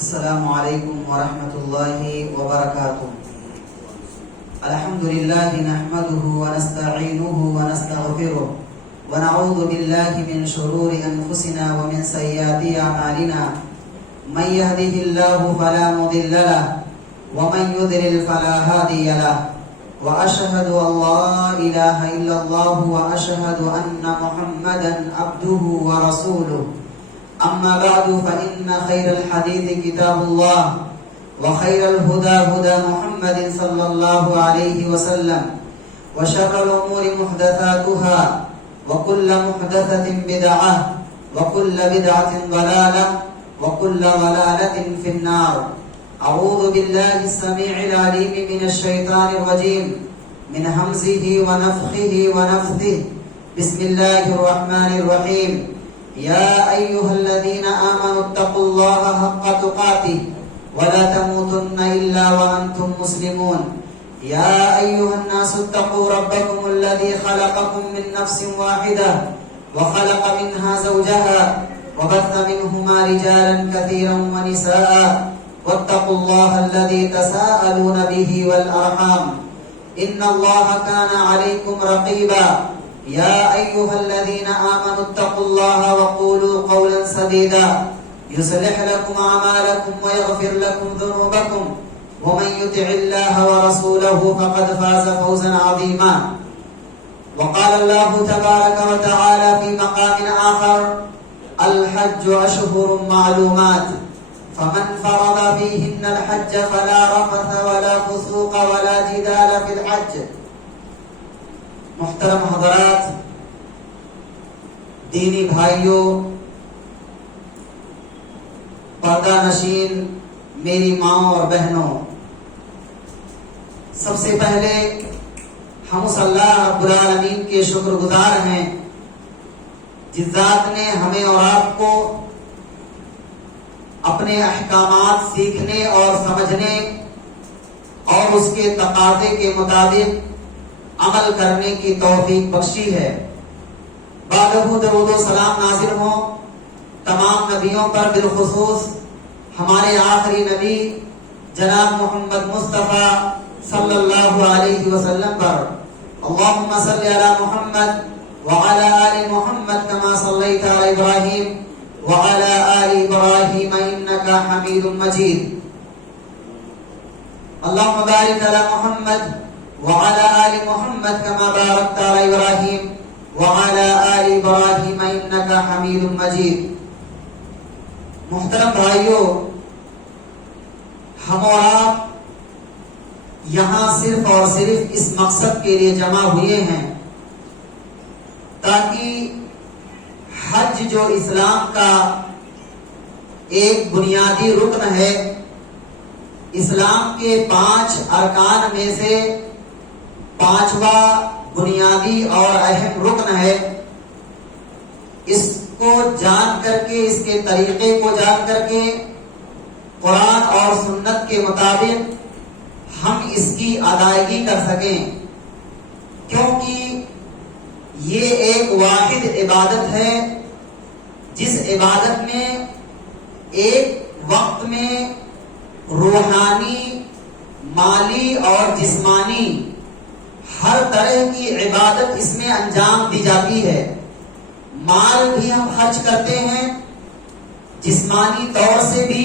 السلام علیکم ورحمۃ اللہ وبرکاتہ۔ الحمد للہ نحمده ونستعینه ونستغفره ونعوذ باللہ من شرور انفسنا ومن سیئات اعمالنا، من يهده الله فلا مضل له ومن يضلل فلا هادي له، واشهد ان لا اله الا الله واشهد ان محمدا عبده ورسوله۔ أما بعد فإن خير الحديث كتاب الله، وخير الهدى هدى محمد صلى الله عليه وسلم، وشر الأمور محدثاتها، وكل محدثة بدعة، وكل بدعة ضلالة، وكل ضلالة في النار۔ أعوذ بالله السميع العليم من الشيطان الرجيم، من همزه ونفخه ونفثه، بسم الله الرحمن الرحيم۔ يا أيها الذين آمنوا اتقوا الله حق تقاته ولا تموتن إلا وأنتم مسلمون۔ يا أيها الناس اتقوا ربكم الذي خلقكم من نفس واحدة وخلق منها زوجها وبث منهما رجالا كثيرا ونساء، واتقوا الله الذي تساءلون به والأرحام، إن الله كان عليكم رقيبا۔ يا أيها الذين آمنوا اتقوا الله وقولوا قولا سديدا يصلح لكم أعمالكم ويغفر لكم ذنوبكم، ومن يطع الله ورسوله فقد فاز فوزا عظيما۔ وقال الله تبارك وتعالى في مقام آخر: الحج أشهر معلومات، فمن فرض فيهن الحج فلا رفث ولا فسوق ولا جدال في الحج۔ محترم حضرات، دینی بھائیوں، پردہ نشین میری ماں اور بہنوں، سب سے پہلے ہم اس اللہ رب العالمین کے شکر گزار ہیں جس ذات نے ہمیں اور آپ کو اپنے احکامات سیکھنے اور سمجھنے اور اس کے تقاضے کے مطابق عمل کرنے کی توفیق بخشی ہے۔ بعدہ درود و سلام نازل ہوں تمام نبیوں پر، بالخصوص ہمارے آخری نبی جناب محمد مصطفیٰ صلی اللہ علیہ وسلم پر۔ اللہم صلی علی محمد وعلی آل محمد کما صلیت علی ابراہیم وعلی آل ابراہیم انکا حمید مجید۔ اللہم بارک علی محمد وعلى آل محمد كما باركت على إبراهيم وعلى آل إبراهيم إنك حميد مجيد۔ محترم بھائیوں، ہم اور آپ یہاں صرف اور صرف اس مقصد کے لیے جمع ہوئے ہیں تاکہ حج جو اسلام کا ایک بنیادی رکن ہے، اسلام کے 5 ارکان میں سے 5واں بنیادی اور اہم رکن ہے، اس کو جان کر کے، اس کے طریقے کو جان کر کے قرآن اور سنت کے مطابق ہم اس کی ادائیگی کر سکیں، کیونکہ یہ ایک واحد عبادت ہے جس عبادت میں ایک وقت میں روحانی، مالی اور جسمانی ہر طرح کی عبادت اس میں انجام دی جاتی ہے۔ مال بھی ہم خرچ کرتے ہیں، جسمانی طور سے بھی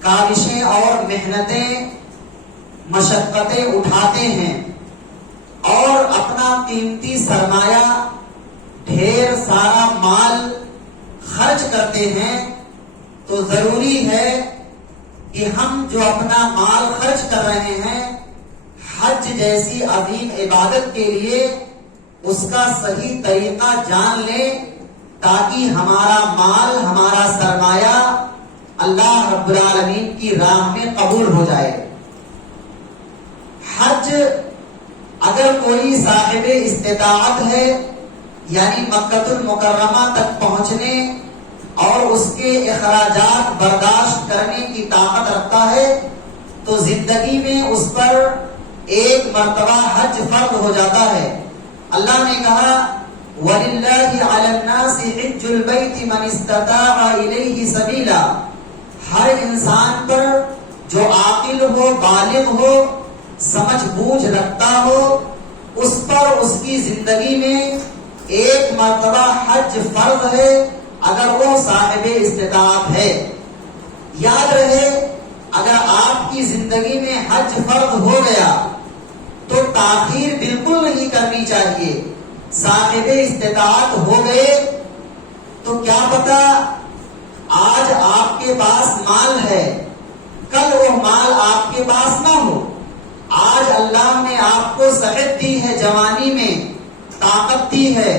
کاوشیں اور محنتیں، مشقتیں اٹھاتے ہیں، اور اپنا قیمتی سرمایہ ڈھیر سارا مال خرچ کرتے ہیں۔ تو ضروری ہے کہ ہم جو اپنا مال خرچ کر رہے ہیں حج جیسی عظیم عبادت کے لیے، اس کا صحیح طریقہ جان لیں تاکہ ہمارا مال، ہمارا سرمایہ اللہ رب العالمین کی راہ میں قبول ہو جائے۔ حج اگر کوئی صاحب استطاعت ہے، یعنی مکہ المکرمہ تک پہنچنے اور اس کے اخراجات برداشت کرنے کی طاقت رکھتا ہے، تو زندگی میں اس پر ایک مرتبہ حج فرض ہو جاتا ہے۔ اللہ نے کہا: وَلِلَّهِ عَلَى النَّاسِ حِجُّ الْبَيْتِ مَنِ اسْتَطَاعَ إِلَيْهِ سَبِيلًا۔ ہر انسان پر جو عاقل ہو، بالغ ہو، سمجھ بوجھ رکھتا ہو، اس پر اس کی زندگی میں ایک مرتبہ حج فرض ہے اگر وہ صاحب استطاعت ہے۔ یاد رہے، اگر آپ کی زندگی میں حج فرض ہو گیا تو تاخیر بالکل نہیں کرنی چاہیے۔ صاحب استطاعت ہو گئے تو کیا پتا آج آپ کے پاس مال ہے، کل وہ مال آپ کے پاس نہ ہو۔ آج اللہ نے آپ کو صحت دی ہے، جوانی میں طاقت دی ہے،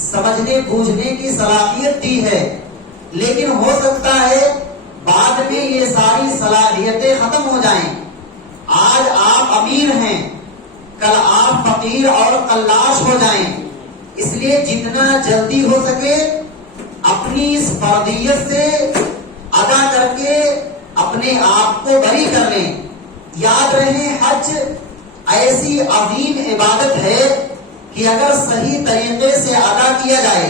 سمجھنے بوجھنے کی صلاحیت دی ہے، لیکن ہو سکتا ہے بعد میں یہ ساری صلاحیتیں ختم ہو جائیں۔ آج آپ امیر ہیں، کل آپ فقیر اور قلاش ہو جائیں۔ اس لیے جتنا جلدی ہو سکے اپنی اس فردیت سے ادا کر کے اپنے آپ کو بری کر لیں۔ یاد رہے، حج ایسی عظیم عبادت ہے کہ اگر صحیح طریقے سے ادا کیا جائے،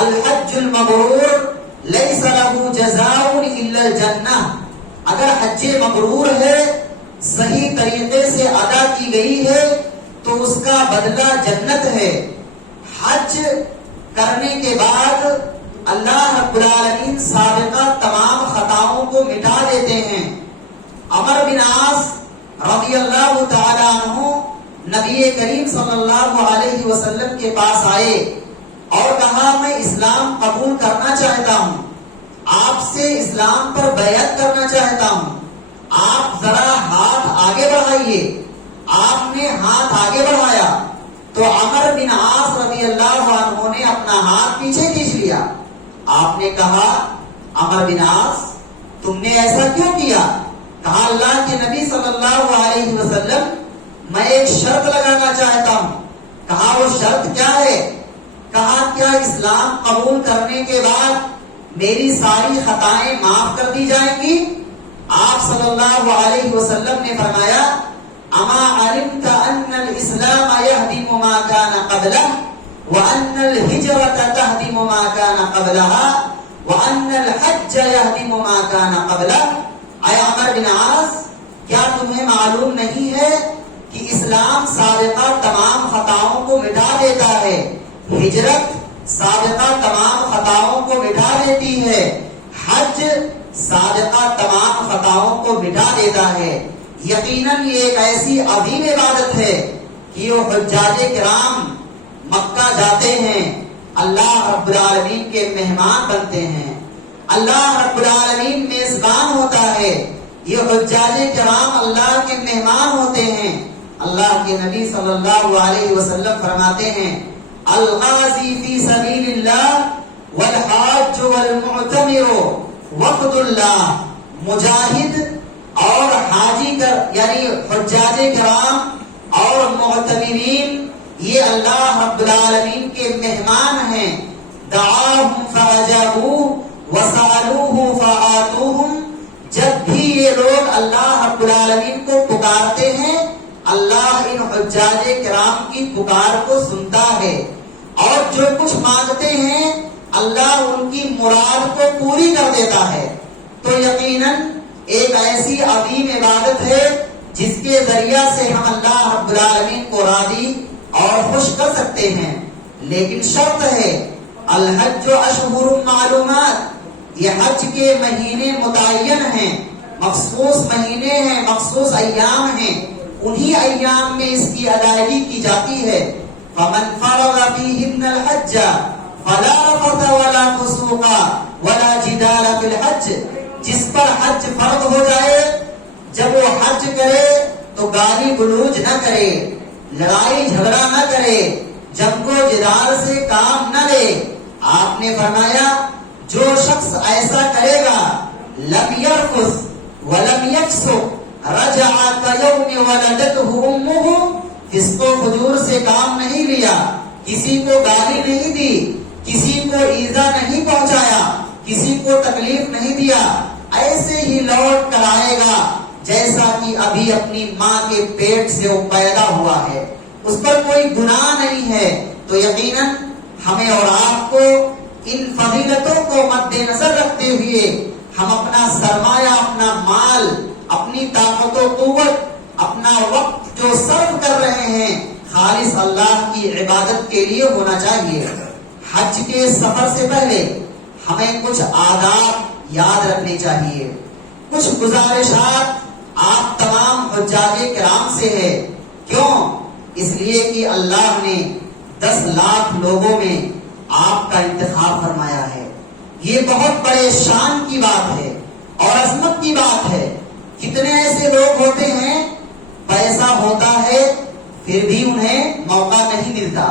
الحج المبرور لیس له جزاء الا الجنہ، اگر حج مبرور ہے، صحیح طریقے سے ادا کی گئی ہے تو اس کا بدلہ جنت ہے۔ حج کرنے کے بعد اللہ رب العالمین سابقہ تمام خطاؤں کو مٹا دیتے ہیں۔ عمر بن عاص رضی اللہ تعالیٰ عنہ نبی کریم صلی اللہ علیہ وسلم کے پاس آئے اور کہا میں اسلام قبول کرنا چاہتا ہوں، آپ سے اسلام پر بیعت کرنا چاہتا ہوں، آپ ذرا ہاتھ آگے بڑھائیے۔ آپ نے ہاتھ آگے بڑھایا تو عمر بن عاص رضی اللہ عنہ نے اپنا ہاتھ پیچھے کھینچ لیا۔ آپ نے کہا عمر بن عاص تم نے ایسا کیوں کیا؟ کہا اللہ کے نبی صلی اللہ علیہ وسلم میں ایک شرط لگانا چاہتا ہوں۔ کہا وہ شرط کیا ہے؟ کہا کیا اسلام قبول کرنے کے بعد میری ساری خطائیں معاف کر دی جائیں گی؟ آپ صلی اللہ علیہ وسلم نے فرمایا اما علمت ان الاسلام يهدم ما كان قبله وان الهجرة تهدم ما كان قبلها وان الحج يهدم ما كان قبله۔ اے عمر بن عاص، کیا تمہیں معلوم نہیں ہے کہ اسلام سابقہ تمام خطاؤں کو مٹا دیتا ہے، ہجرت سابقہ تمام خطاؤں کو مٹا دیتی ہے، حج سابقہ تمام خطاؤں کو مٹا دیتا ہے۔ یقیناً یہ ایک ایسی عظیم عبادت ہے کہ وہ حجاج کرام مکہ جاتے ہیں، اللہ رب العالمین کے مہمان بنتے ہیں، اللہ رب العالمین میزبان ہوتا ہے، یہ حجاج کرام اللہ کے مہمان ہوتے ہیں۔ اللہ کے نبی صلی اللہ علیہ وسلم فرماتے ہیں الغازی فی سبیل اللہ والحاج والمعتمر وفد اللہ، مجاہد اور حاجی یعنی حجاج کرام اور معتمرین یہ اللہ رب العالمین کے مہمان ہیں۔ دعاہم فاجابوہ وسالوہ فآتوہم، جب بھی یہ لوگ اللہ رب العالمین کو پکارتے ہیں اللہ ان حجاج کرام کی پکار کو سنتا ہے، اور جو کچھ مانگتے ہیں اللہ ان کی مراد کو پوری کر دیتا ہے۔ تو یقیناً ایک ایسی عظیم عبادت ہے جس کے ذریعہ سے ہم اللہ رب العالمین کو راضی اور خوش کر سکتے ہیں، لیکن شرط ہے الحج اشہر معلومات، یہ حج کے مہینے متعین ہیں، مخصوص مہینے ہیں، مخصوص ایام ہیں، انہی ایام میں اس کی ادائیگی کی جاتی ہے۔ فمن فرض فیہن الحج فلا رفث ولا فسوق ولا جدال فی الحج، جس پر حج فرض ہو جائے جب وہ حج کرے تو گالی گلوچ نہ کرے، لڑائی جھگڑا نہ کرے، جنگ و جدال سے کام نہ لے۔ آپ نے فرمایا جو شخص ایسا کرے گا لم یرفث ولم یفسق رجع کیوم ولدتہ امہ، فسق و فجور سے کام نہیں لیا، کسی کو گالی نہیں دی، کسی کو ایذا نہیں پہنچایا، کسی کو تکلیف نہیں دیا، ایسے ہی لوٹ کر آئے گا جیسا کہ ابھی اپنی ماں کے پیٹ سے وہ پیدا ہوا ہے، اس پر کوئی گناہ نہیں ہے۔ تو یقیناً ہمیں اور آپ کو ان فضیلتوں کو مد نظر رکھتے ہوئے ہم اپنا اپنا سرمایہ، اپنا مال، اپنی طاقت و قوت، اپنا وقت جو صرف کر رہے ہیں خالص اللہ کی عبادت کے لیے ہونا چاہیے۔ حج کے سفر سے پہلے ہمیں کچھ آداب یاد رکھنے چاہیے، کچھ گزارشات آپ تمام حجاج کرام سے ہے۔ کیوں؟ اس لیے کہ اللہ نے 10 لاکھ لوگوں میں آپ کا انتخاب فرمایا ہے۔ یہ بہت بڑے شان کی بات ہے اور عظمت کی بات ہے۔ کتنے ایسے لوگ ہوتے ہیں پیسہ ہوتا ہے پھر بھی انہیں موقع نہیں ملتا،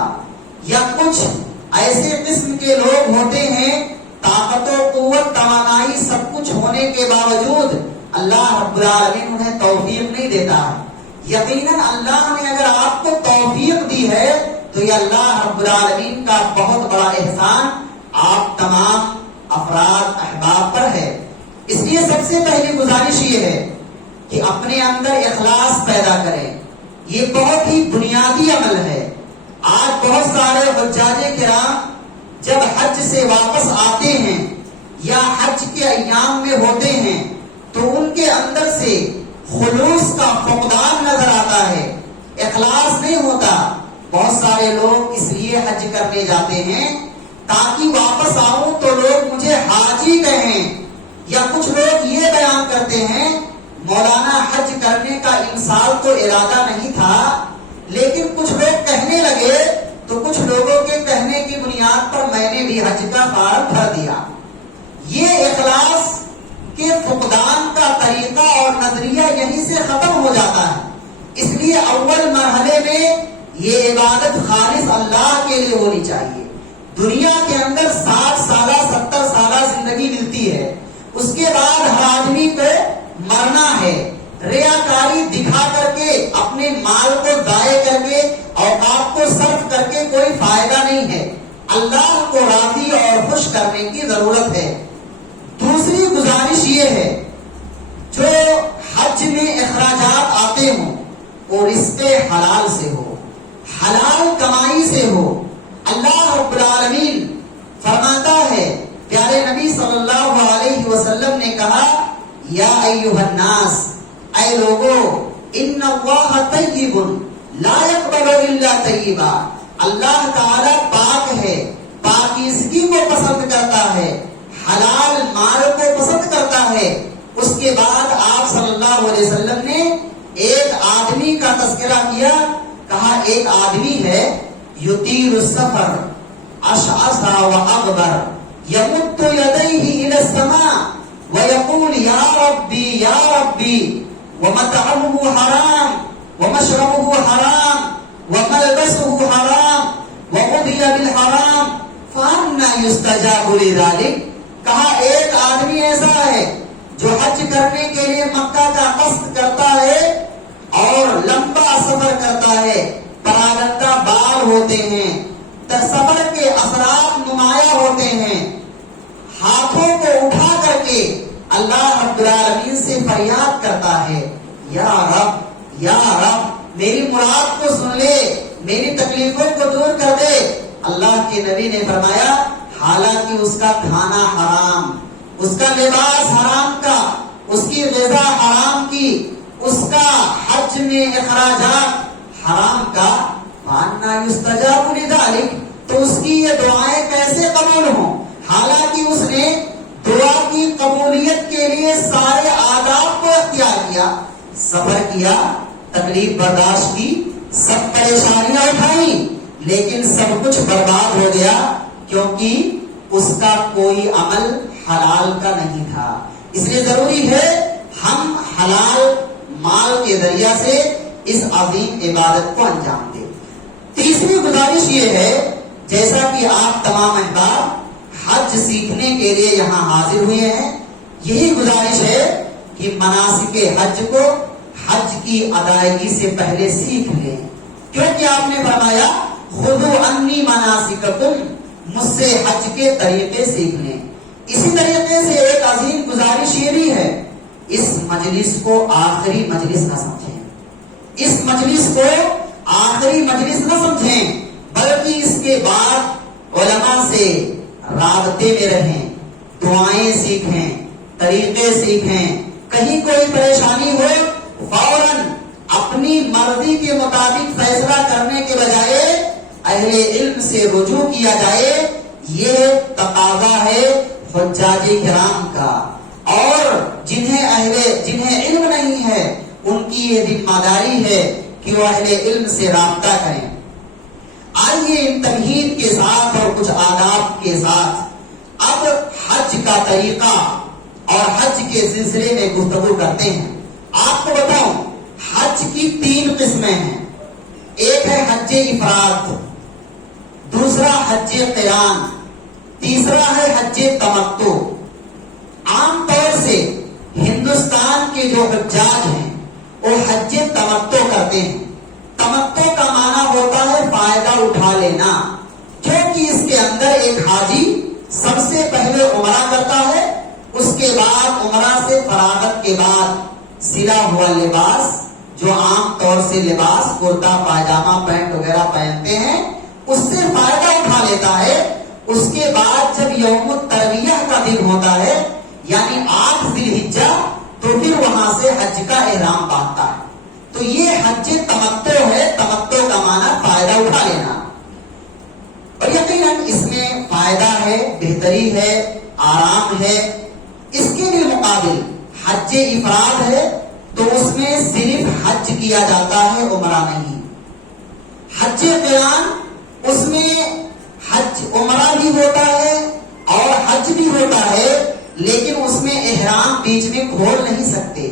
یا کچھ ایسے قسم کے لوگ ہوتے ہیں طاقت و قوت توانائی سب کچھ ہونے کے باوجود اللہ رب العالمین انہیں توفیق نہیں دیتا۔ یقیناً اللہ نے اگر آپ کو توفیق دی ہے تو یہ اللہ رب العالمین کا بہت بڑا احسان آپ تمام افراد احباب پر ہے۔ اس لیے سب سے پہلی گزارش یہ ہے کہ اپنے اندر اخلاص پیدا کریں۔ یہ بہت ہی بنیادی عمل ہے۔ آج بہت سارے حجاج کرام جب حج سے واپس آتے ہیں یا حج کے ایام میں ہوتے ہیں تو ان کے اندر سے خلوص کا فقدان نظر آتا ہے، اخلاص نہیں ہوتا۔ بہت سارے لوگ اس لیے حج کرنے جاتے ہیں تاکہ واپس آؤں تو لوگ مجھے حاجی کہیں، یا کچھ لوگ یہ بیان کرتے ہیں مولانا حج کرنے کا ان سال تو ارادہ نہیں تھا لیکن کچھ لوگ کہنے لگے تو کچھ لوگوں کے کہنے کی بنیاد پر میں نے بھی حج کا فارم بھر دیا۔ یہ اخلاص کے فقدان کا طریقہ اور نظریہ یہیں سے ختم ہو جاتا ہے۔ اس لیے اول مرحلے میں یہ عبادت خالص اللہ کے لیے ہونی چاہیے۔ دنیا کے اندر 60 سالہ 70 سالہ زندگی ملتی ہے، اس کے بعد ہر آدمی کو مرنا ہے۔ ریاکاری دکھا کر کے اپنے مال کو ضائع کر کے اوقات کو صرف کر کے کوئی فائدہ نہیں ہے۔ اللہ کو راضی اور خوش کرنے کی ضرورت ہے۔ دوسری گزارش یہ ہے جو حج میں اخراجات آتے ہوں وہ رزق حلال سے ہو، حلال کمائی سے ہو۔ اللہ رب العالمین فرماتا ہے، پیارے نبی صلی اللہ علیہ وسلم نے کہا یا ایھا الناس، اے لوگو، ان اللہ طیب لا یقبل الا طیبا، اللہ تعالی پاک ہے، پاکیزگی کو پسند کرتا ہے، حلال مال کو پسند کرتا ہے۔ اس کے بعد آپ صلی اللہ علیہ وسلم نے ایک آدمی کا تذکرہ کیا، کہا ایک آدمی ہے یطیل السفر اشعث واغبر یمد یدیہ الی السماء ویقول یا ربی یا ربی ومطعمه حرام ومشربه حرام وملبسه حرام وغذي بالحرام فأنى يستجاب لذلك۔ کہا ایک آدمی ایسا ہے جو حج کرنے کے لیے مکہ کا قصد کرتا ہے اور لمبا سفر کرتا ہے، پراگندہ بال ہوتے ہیں، سفر کے اثرات نمایاں ہوتے ہیں، ہاتھوں کو اٹھا کر کے اللہ رب العالمین سے فریاد کرتا ہے یا رب یا رب میری مراد کو سن لے، میری تکلیفوں کو دور کر دے۔ اللہ کے نبی نے فرمایا حالانکہ اس کا کھانا حرام، اس کا لباس حرام کا، اس کی غذا حرام کی، اس کا حج میں اخراجات حرام کا، فَأَنَّى يُسْتَجَابُ لِذَلِكَ، تو اس کی یہ دعائیں کیسے قبول ہوں؟ حالانکہ اس نے دعا کی قبولیت کے لیے سارے آداب کو اختیار کیا، صبر کیا، تکلیف برداشت کی، سب پریشانیاں اٹھائیں، لیکن سب کچھ برباد ہو گیا کیونکہ اس کا کوئی عمل حلال کا نہیں تھا۔ اس لیے ضروری ہے ہم حلال مال کے ذریعہ سے اس عظیم عبادت کو انجام دیں۔ تیسری گزارش یہ ہے، جیسا کہ آپ تمام احباب حج سیکھنے کے لیے یہاں حاضر ہوئے ہیں، یہی گزارش ہے کہ مناسک حج کو حج کی ادائیگی سے پہلے سیکھ لیں، کیونکہ آپ نے فرمایا خذوا عنی مناسککم، مجھ سے حج کے طریقے سیکھ لیں۔ اسی طریقے سے ایک عظیم گزارش یہ بھی ہے، اس مجلس کو آخری مجلس نہ سمجھیں، اس مجلس کو آخری مجلس نہ سمجھیں، بلکہ اس کے بعد علماء سے رابطے میں رہیں، دعائیں سیکھیں، طریقے سیکھیں. کہیں کوئی پریشانی ہو فوراً اپنی مرضی کے مطابق فیصلہ کرنے کے بجائے اہل علم سے رجوع کیا جائے. یہ تقاضا ہے حجاج کرام کا. اور جنہیں علم نہیں ہے ان کی یہ ذمہ داری ہے کہ وہ اہل علم سے رابطہ کریں. آئیے ان تمہید کے ساتھ اور کچھ آداب کے ساتھ اب حج کا طریقہ اور حج کے سلسلے میں گفتگو کرتے ہیں. آپ کو بتاؤں حج کی 3 قسمیں ہیں. ایک ہے حج افراد، دوسرا حج قران، تیسرا ہے حج تمتع. عام طور سے ہندوستان کے جو حجاج ہیں وہ حج تمتع کرتے ہیں. تمتع کا معنی ہوتا ہے فائدہ اٹھا لینا، کیونکہ اس کے اندر ایک حاجی سب سے پہلے عمرہ کرتا ہے، اس کے بعد عمرہ سے فراغت کے بعد سلا ہوا لباس جو عام طور سے لباس کرتا پاجامہ پینٹ وغیرہ پہنتے ہیں اس سے فائدہ اٹھا لیتا ہے. اس کے بعد جب یوم الترویہ کا دن ہوتا ہے یعنی 8 ذی الحجہ تو پھر وہاں سے حج کا احرام باندھتا ہے. تو یہ حج تمتع ہے. تمتع کا معنی فائدہ اٹھا لینا، اور یقیناً اس میں فائدہ ہے، بہتری ہے، آرام ہے. اس کے بالمقابل حج افراد ہے تو اس میں صرف حج کیا جاتا ہے، عمرہ نہیں. حج قران اس میں حج عمرہ بھی ہوتا ہے اور حج بھی ہوتا ہے، لیکن اس میں احرام بیچ میں کھول نہیں سکتے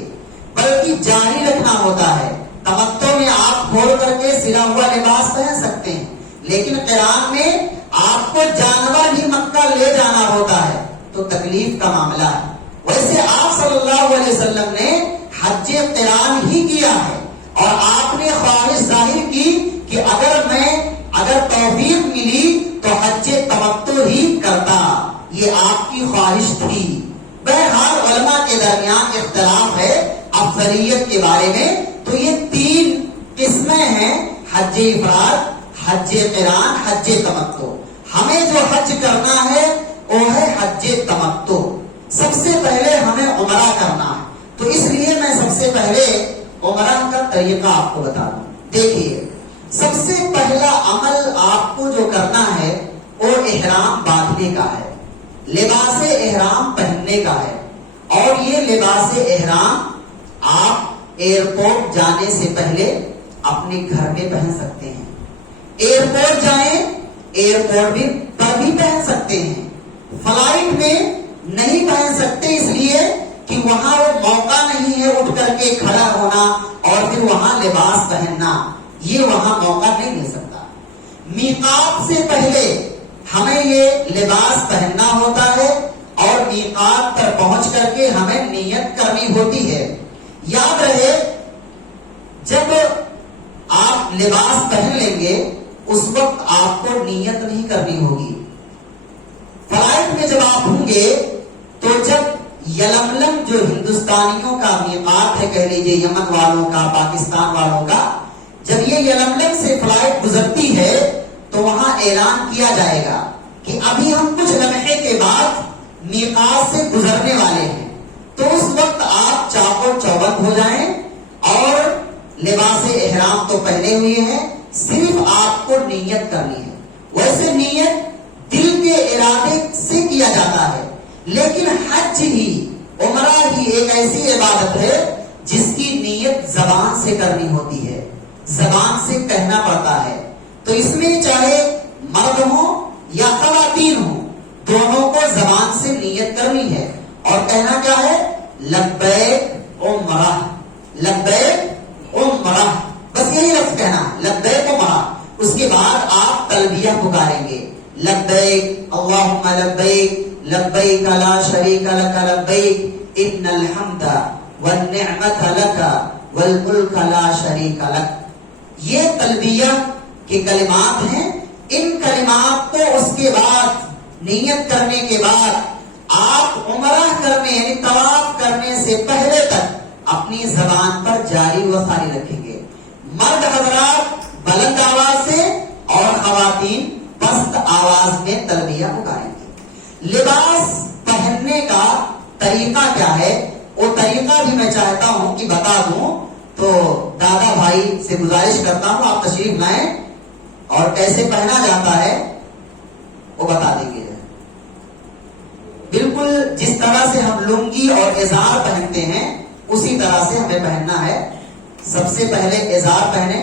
بلکہ جاری رکھنا ہوتا ہے. تمتع میں آپ کھول کر کے سلا ہوا لباس پہن سکتے ہیں، لیکن قران میں آپ کو جانور ہی مکہ لے جانا ہوتا ہے تو تکلیف کا معاملہ ہے. ویسے آپ صلی اللہ علیہ وسلم نے حج قران ہی کیا ہے اور آپ نے خواہش ظاہر کی کہ اگر توفیق ملی تو حج تمتع ہی کرتا. یہ آپ کی خواہش تھی. بہرحال علماء کے درمیان اختلاف ہے افضلیت کے بارے میں. تو یہ 3 قسمیں ہیں، حج افراد، حج قران، حج تمتع. ہمیں جو حج کرنا ہے وہ ہے حج تمتع. سب سے پہلے ہمیں عمرہ کرنا ہے، تو اس لیے میں سب سے پہلے عمرہ کا طریقہ آپ کو بتا دوں. دیکھیے، سب سے پہلا عمل آپ کو جو کرنا ہے وہ احرام باندھنے کا ہے، لباس احرام پہننے کا ہے. اور یہ لباس احرام آپ ایئرپورٹ جانے سے پہلے اپنے گھر میں پہن سکتے ہیں. ایئرپورٹ جائیں، ایئرپورٹ پر بھی پہن سکتے ہیں. فلائٹ میں نہیں پہن سکتے اس لیے کہ وہاں وہ موقع نہیں ہے اٹھ کر کے کھڑا ہونا اور پھر وہاں لباس پہننا، یہ وہاں موقع نہیں مل سکتا. میقات سے پہلے ہمیں یہ لباس پہننا ہوتا ہے اور میقات پر پہنچ کر کے ہمیں نیت کرنی ہوتی ہے. یاد رہے، جب آپ لباس پہن لیں گے اس وقت آپ کو نیت نہیں کرنی ہوگی. فلائٹ میں جب آپ ہوں گے تو جب یلملم جو ہندوستانیوں کا میقات ہے، کہہ لیجیے یمن والوں کا، پاکستان والوں کا، جب یہ یلملم سے فلائٹ گزرتی ہے تو وہاں اعلان کیا جائے گا کہ ابھی ہم کچھ لمحے کے بعد میقات سے گزرنے والے ہیں. تو اس وقت آپ چاق و چوبند ہو جائیں اور لباس احرام تو پہنے ہوئے ہیں، صرف آپ کو نیت کرنی ہے. ویسے نیت دل کے ارادے سے کیا جاتا ہے، لیکن حج ہی، عمرہ ہی ایک ایسی عبادت ہے جس کی نیت زبان سے کرنی ہوتی ہے، زبان سے کہنا پڑتا ہے. تو اس میں چاہے مرد ہوں یا خواتین ہوں، دونوں کو زبان سے نیت کرنی ہے اور کہنا کیا ہے؟ لبیک عمرہ، لبیک عمرہ، بس یہی لفظ کہنا، لبیک عمرہ. اس کے بعد آپ تلبیہ پکاریں گے، لبیک اللہم لبیک لبیک لا شریک لک لبیک ان الحمد والنعمت لک والملک لا شریک لک. یہ تلبیہ کے کلمات ہیں. ان کلمات کو اس کے بعد نیت کرنے کے بعد آپ عمرہ کرنے یعنی طواف کرنے سے پہلے تک اپنی زبان پر جاری و ساری رکھیں گے. مرد حضرات بلند آواز سے اور خواتین پست آواز میں تلبیہ پکاریں گے. لباس پہننے کا طریقہ کیا ہے وہ طریقہ بھی میں چاہتا ہوں کہ بتا دوں. تو دادا بھائی سے گزارش کرتا ہوں آپ تشریف لائیں اور کیسے پہنا جاتا ہے وہ بتا دیں گے. بالکل جس طرح سے ہم لنگی اور ازار پہنتے ہیں اسی طرح سے ہمیں پہننا ہے. سب سے پہلے ازار پہنے.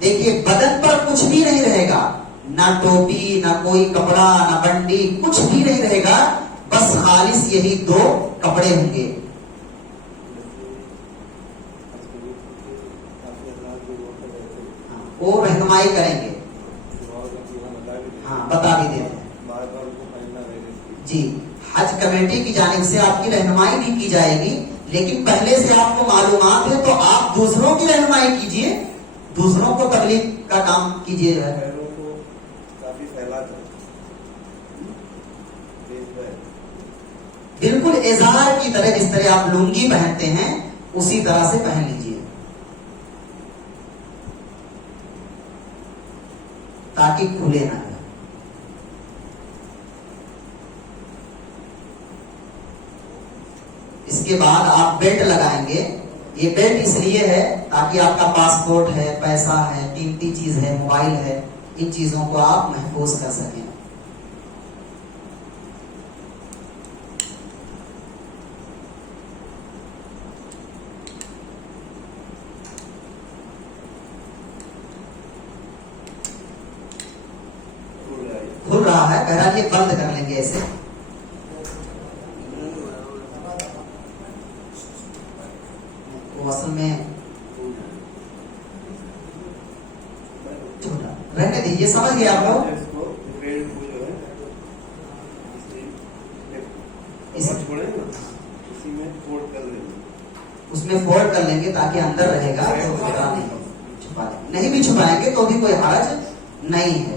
دیکھیے بدن پر کچھ بھی نہیں رہے گا, نہ ٹوپی, نہ کوئی کپڑا, نہ بنڈی, کچھ بھی نہیں رہے گا, بس خالص یہی دو کپڑے ہوں گے. وہ رہنمائی کریں گے. ہاں بتا بھی دیتے ہیں جی. حج کمیٹی کی جانب سے آپ کی رہنمائی بھی کی جائے گی, لیکن پہلے سے آپ کو معلومات ہے تو آپ دوسروں کی رہنمائی کیجئے, دوسروں کو تبلیغ کا کام کیجئے. جو ہے بالکل ازار کی طرح جس طرح آپ لنگی پہنتے ہیں اسی طرح سے پہن لیجئے تاکہ کھلے نہ جائے. اس کے بعد آپ بیلٹ لگائیں گے. یہ بیلٹ اس لیے ہے تاکہ آپ کا پاسپورٹ ہے, پیسہ ہے, قیمتی چیز ہے, موبائل ہے, ان چیزوں کو آپ محفوظ کر سکیں. کھل رہا ہے, بہرحال یہ بند کر لیں گے ایسے. وہ اصل میں رہنے دیجیے, سمجھ گئے آپ لوگ. اس میں فولڈ کر لیں گے تاکہ اندر رہے گا تو خطرہ نہیں. چھپا لیں گے, نہیں بھی چھپائیں گے تو بھی کوئی حرج نہیں ہے.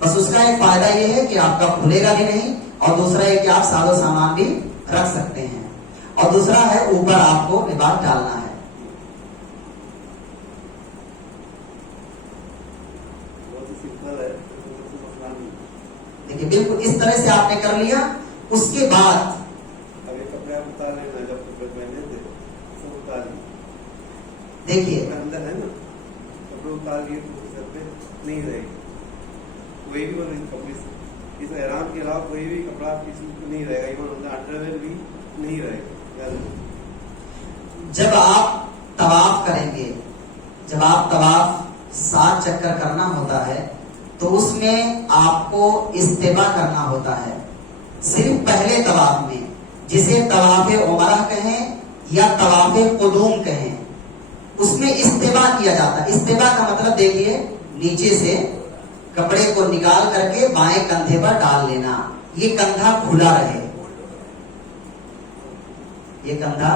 بس اس کا ایک فائدہ یہ ہے کہ آپ کا کھلے گا بھی نہیں, اور دوسرا یہ کہ آپ ساز و سامان بھی رکھ سکتے ہیں, اور دوسرا ہے اوپر آپ کو لباس ڈالنا ہے. دیکھیے بالکل اس طرح سے آپ نے کر لیا. اس کے بعد دیکھیے نہیں رہے گا, کوئی بھی احرام کے علاوہ کوئی بھی کپڑا نہیں رہے گا, انڈر ویئر بھی نہیں رہے گا. جب آپ طواف کریں گے, جب آپ طواف 7 چکر کرنا ہوتا ہے تو اس میں آپ کو استباء کرنا ہوتا ہے. صرف پہلے طواف میں, جسے طواف عمرہ کہیں یا طواف قدوم کہیں, اس میں استباء کیا جاتا ہے. استباء کا مطلب دیکھیے, نیچے سے کپڑے کو نکال کر کے بائیں کندھے پر ڈال لینا, یہ کندھا کھلا رہے, یہ کندھا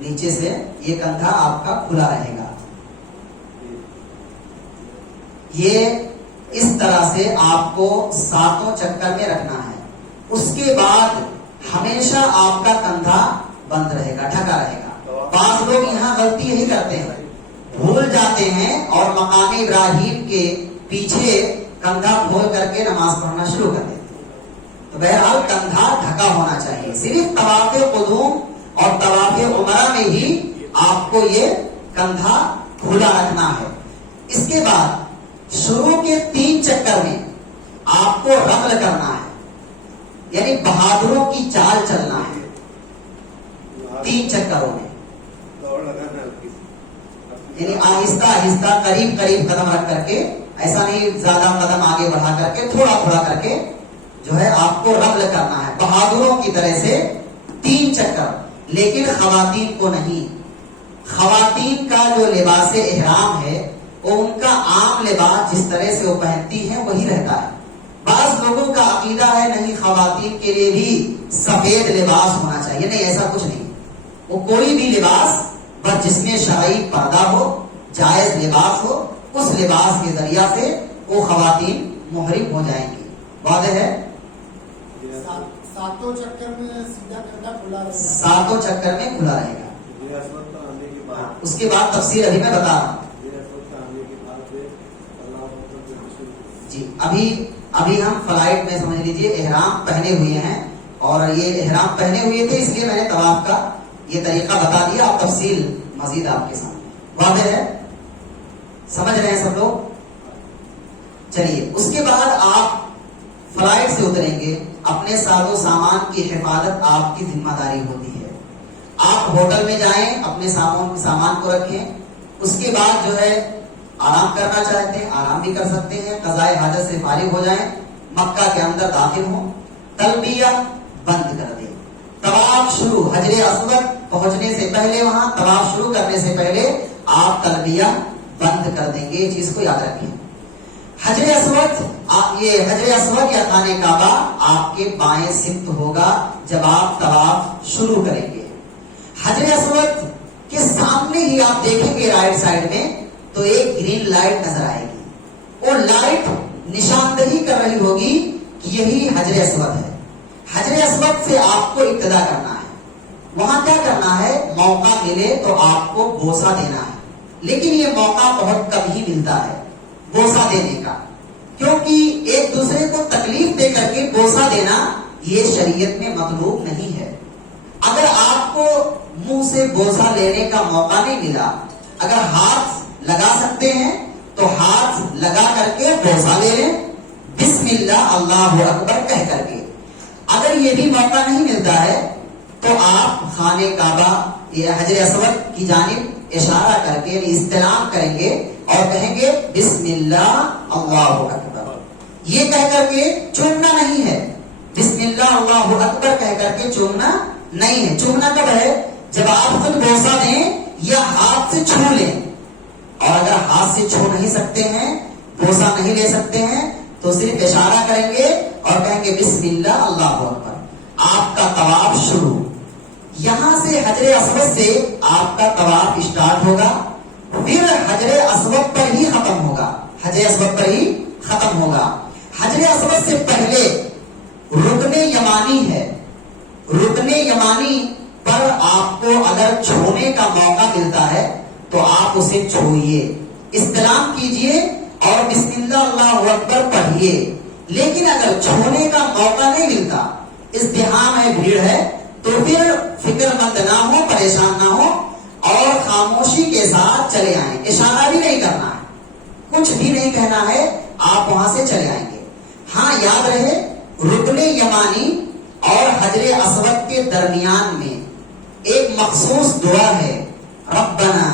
نیچے سے, یہ کندھا آپ کا کھلا رہے گا. یہ اس طرح سے آپ کو 7 چکر میں رکھنا ہے. اس کے بعد ہمیشہ آپ کا کندھا بند رہے گا, ڈھکا رہے گا. بعض لوگ یہاں غلطی یہی کرتے ہیں, بھول جاتے ہیں اور مقام ابراہیم کے پیچھے کندھا کھول کر کے نماز پڑھنا شروع کر دیتے ہیں. تو بہرحال کندھا ڈھکا ہونا چاہیے. صرف طواف قدوم اور طواف عمرہ میں ہی آپ کو یہ کندھا کھلا رکھنا ہے. اس کے بعد شروع کے 3 چکر میں آپ کو رمل کرنا ہے, یعنی بہادروں کی چال چلنا ہے. 3 چکروں میں یعنی آہستہ آہستہ قریب قریب قدم رکھ کر کے, ایسا نہیں زیادہ قدم آگے بڑھا کر کے, تھوڑا تھوڑا کر کے جو ہے آپ کو رمل کرنا ہے بہادروں کی طرح سے 3 چکر. لیکن خواتین کو نہیں. خواتین کا جو لباس احرام ہے وہ ان کا عام لباس جس طرح سے وہ پہنتی ہیں وہی رہتا ہے. بعض لوگوں کا عقیدہ ہے نہیں خواتین کے لیے بھی سفید لباس ہونا چاہیے. نہیں, ایسا کچھ نہیں. وہ کوئی بھی لباس بس جس میں شرعی پردہ ہو, جائز لباس ہو, اس لباس کے ذریعہ سے وہ خواتین محرم ہو جائیں گی. واضح ہے؟ 7 چکر میں سیدھا کندھا کھلا رہے گا. 7 چکر میں کھلا رہے گا. اس کے بعد تفصیل ابھی میں بتا رہا ہوں. جی ابھی ہم فلائٹ میں سمجھ لیجئے احرام پہنے ہوئے ہیں، اور یہ احرام پہنے ہوئے تھے، اس لیے میں نے طواف کا یہ طریقہ بتا دیا. اور تفصیل مزید آپ کے سامنے واضح ہے، سمجھ رہے ہیں سب لوگ؟ چلیے، اس کے بعد آپ فلائٹ سے اتریں گے. اپنے ساز و سامان کی حفاظت آپ کی ذمہ داری ہوتی ہے. آپ ہوٹل میں جائیں، اپنے سامان کو رکھیں. اس کے بعد جو ہے آرام کرنا چاہتے ہیں آرام بھی کر سکتے ہیں. قضاء حاجت سے فارغ ہو جائیں، مکہ کے اندر داخل ہوں، تلبیہ بند کر دیں. طواف شروع، حجر اسود پہنچنے سے پہلے، وہاں طواف شروع کرنے سے پہلے آپ تلبیہ بند کر دیں گے. یہ چیز کو یاد رکھیں. حجر اسود یا خانہ کعبہ آپ کے بائیں سمت ہوگا جب آپ طواف شروع کریں گے. حجر اسود کے سامنے ہی آپ دیکھیں گے رائٹ سائڈ میں تو ایک گرین لائٹ نظر آئے گی. وہ لائٹ نشاندہی کر رہی ہوگی کہ یہی حجر اسود ہے. حجر اسود سے آپ کو ابتدا کرنا ہے. وہاں کیا کرنا ہے، موقع ملے تو آپ کو بوسہ دینا ہے. لیکن یہ موقع بہت کم ہی ملتا ہے بوسہ دینے کا، کیونکہ ایک دوسرے کو تکلیف دے کر کے بوسہ دینا یہ شریعت میں مطلوب نہیں ہے. اگر آپ کو منہ سے بوسہ لینے کا موقع نہیں ملا، اگر ہاتھ لگا سکتے ہیں تو ہاتھ لگا کر کے بوسہ لے لیں، بسم اللہ اللہ اکبر کہہ کر کے. اگر یہ بھی موقع نہیں ملتا ہے تو آپ خانہ کعبہ یا حجر اسود کی جانب اشارہ کر کے استلام کریں گے اور کہیں گے بسم اللہ اللہ اکبر. یہ کہہ کر کے چومنا نہیں ہے. بسم اللہ اللہ اکبر کہہ کر کے چومنا نہیں ہے. چومنا کب ہے؟ جب آپ خود بوسہ دیں یا ہاتھ سے چھو لیں. اور اگر ہاتھ سے چھو نہیں سکتے ہیں، بوسہ نہیں لے سکتے ہیں، تو صرف اشارہ کریں گے اور کہیں گے بسم اللہ اللہ اکبر. آپ کا طواف شروع. یہاں سے حجر اسود سے آپ کا طواف اسٹارٹ ہوگا، پھر حجر اسود پر ہی ختم ہوگا. حجر اسود پر ہی ختم ہوگا. حجر اسود سے پہلے رکن یمانی ہے. رکن یمانی پر آپ کو اگر چھونے کا موقع ملتا ہے تو آپ اسے چھوئیے، استلام کیجئے اور بسم اللہ اللہ اکبر پڑھیے. لیکن اگر چھونے کا موقع نہیں ملتا، ازدحام ہے، بھیڑ ہے، تو پھر فکر مند نہ ہو، پریشان نہ ہو اور خاموشی کے ساتھ چلے آئیں. اشارہ بھی نہیں کرنا ہے، کچھ بھی نہیں کہنا ہے، آپ وہاں سے چلے آئیں گے. ہاں یاد رہے، رکن یمانی اور حجر اسود کے درمیان میں ایک مخصوص دعا ہے، ربنا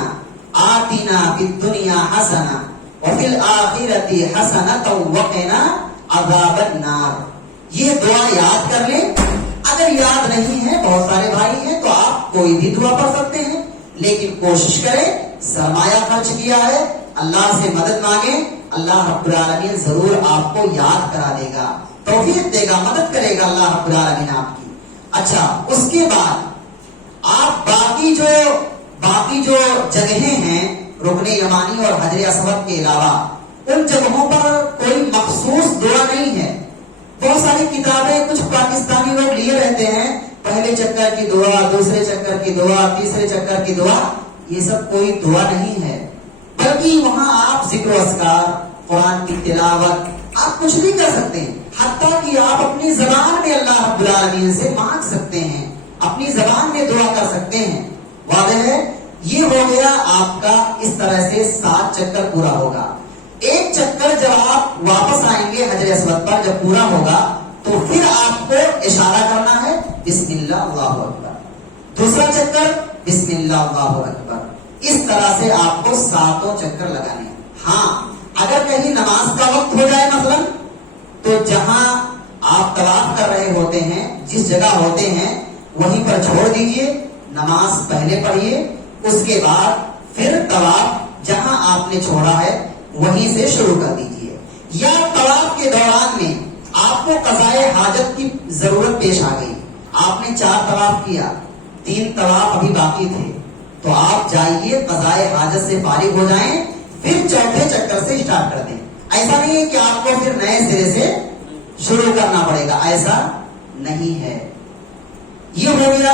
آتنا فی الدنیا حسنہ وفی الآخرۃ حسنۃ وقنا عذاب النار. یہ دعا یاد کر لیں. اگر یاد نہیں ہے، بہت سارے بھائی ہیں تو آپ کوئی بھی دعا پڑھ سکتے ہیں، لیکن کوشش کریں. سرمایہ خرچ کیا ہے، اللہ سے مدد مانگیں، اللہ رب العالمین ضرور آپ کو یاد کرا دے گا، توفیق دے گا، مدد کرے گا اللہ رب العالمین آپ کی. اچھا، اس کے بعد آپ باقی جو جگہیں ہیں رکن یمانی اور حجر اسود کے علاوہ، ان جگہوں پر کوئی مخصوص دعا نہیں ہے. بہت ساری کتابیں کچھ پاکستانی لوگ لیے رہتے ہیں، پہلے چکر کی دعا، دوسرے چکر کی دعا، تیسرے چکر کی دعا. یہ سب کوئی دعا نہیں ہے، بلکہ وہاں آپ ذکر و اذکار، قرآن کی تلاوت، آپ کچھ بھی کر سکتے ہیں. حتیٰ کہ آپ اپنی زبان میں اللہ رب العالمین سے مانگ سکتے ہیں، اپنی زبان میں دعا کر سکتے ہیں. واضح ہے؟ یہ ہو گیا آپ کا. اس طرح سے 7 چکر پورا ہوگا. ایک چکر جب آپ واپس آئیں گے حجر اسود پر، جب پورا ہوگا تو پھر آپ کو اشارہ کرنا ہے بسم اللہ اللہ اکبر. دوسرا چکر بسم اللہ اللہ اکبر. اس طرح سے آپ کو 7 چکر لگانے. ہاں، اگر کہیں نماز کا وقت ہو جائے مثلا، تو جہاں آپ طواف کر رہے ہوتے ہیں، جس جگہ ہوتے ہیں، وہیں پر چھوڑ دیجئے، نماز پہلے پڑھیے. اس کے بعد پھر طواف جہاں آپ نے چھوڑا ہے وہیں سے شروع کر دیجئے. یا طواف کے دوران میں آپ کو قضاء حاجت کی ضرورت پیش آ گئی، آپ نے 4 طواف کیا، 3 طواف ابھی باقی تھے، تو آپ جائیے قضاء حاجت سے فارغ ہو جائیں، پھر چوتھے چکر سے اسٹارٹ کر دیں. ایسا نہیں ہے کہ آپ کو پھر نئے سرے سے شروع کرنا پڑے گا، ایسا نہیں ہے. یہ ہو گیا.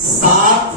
7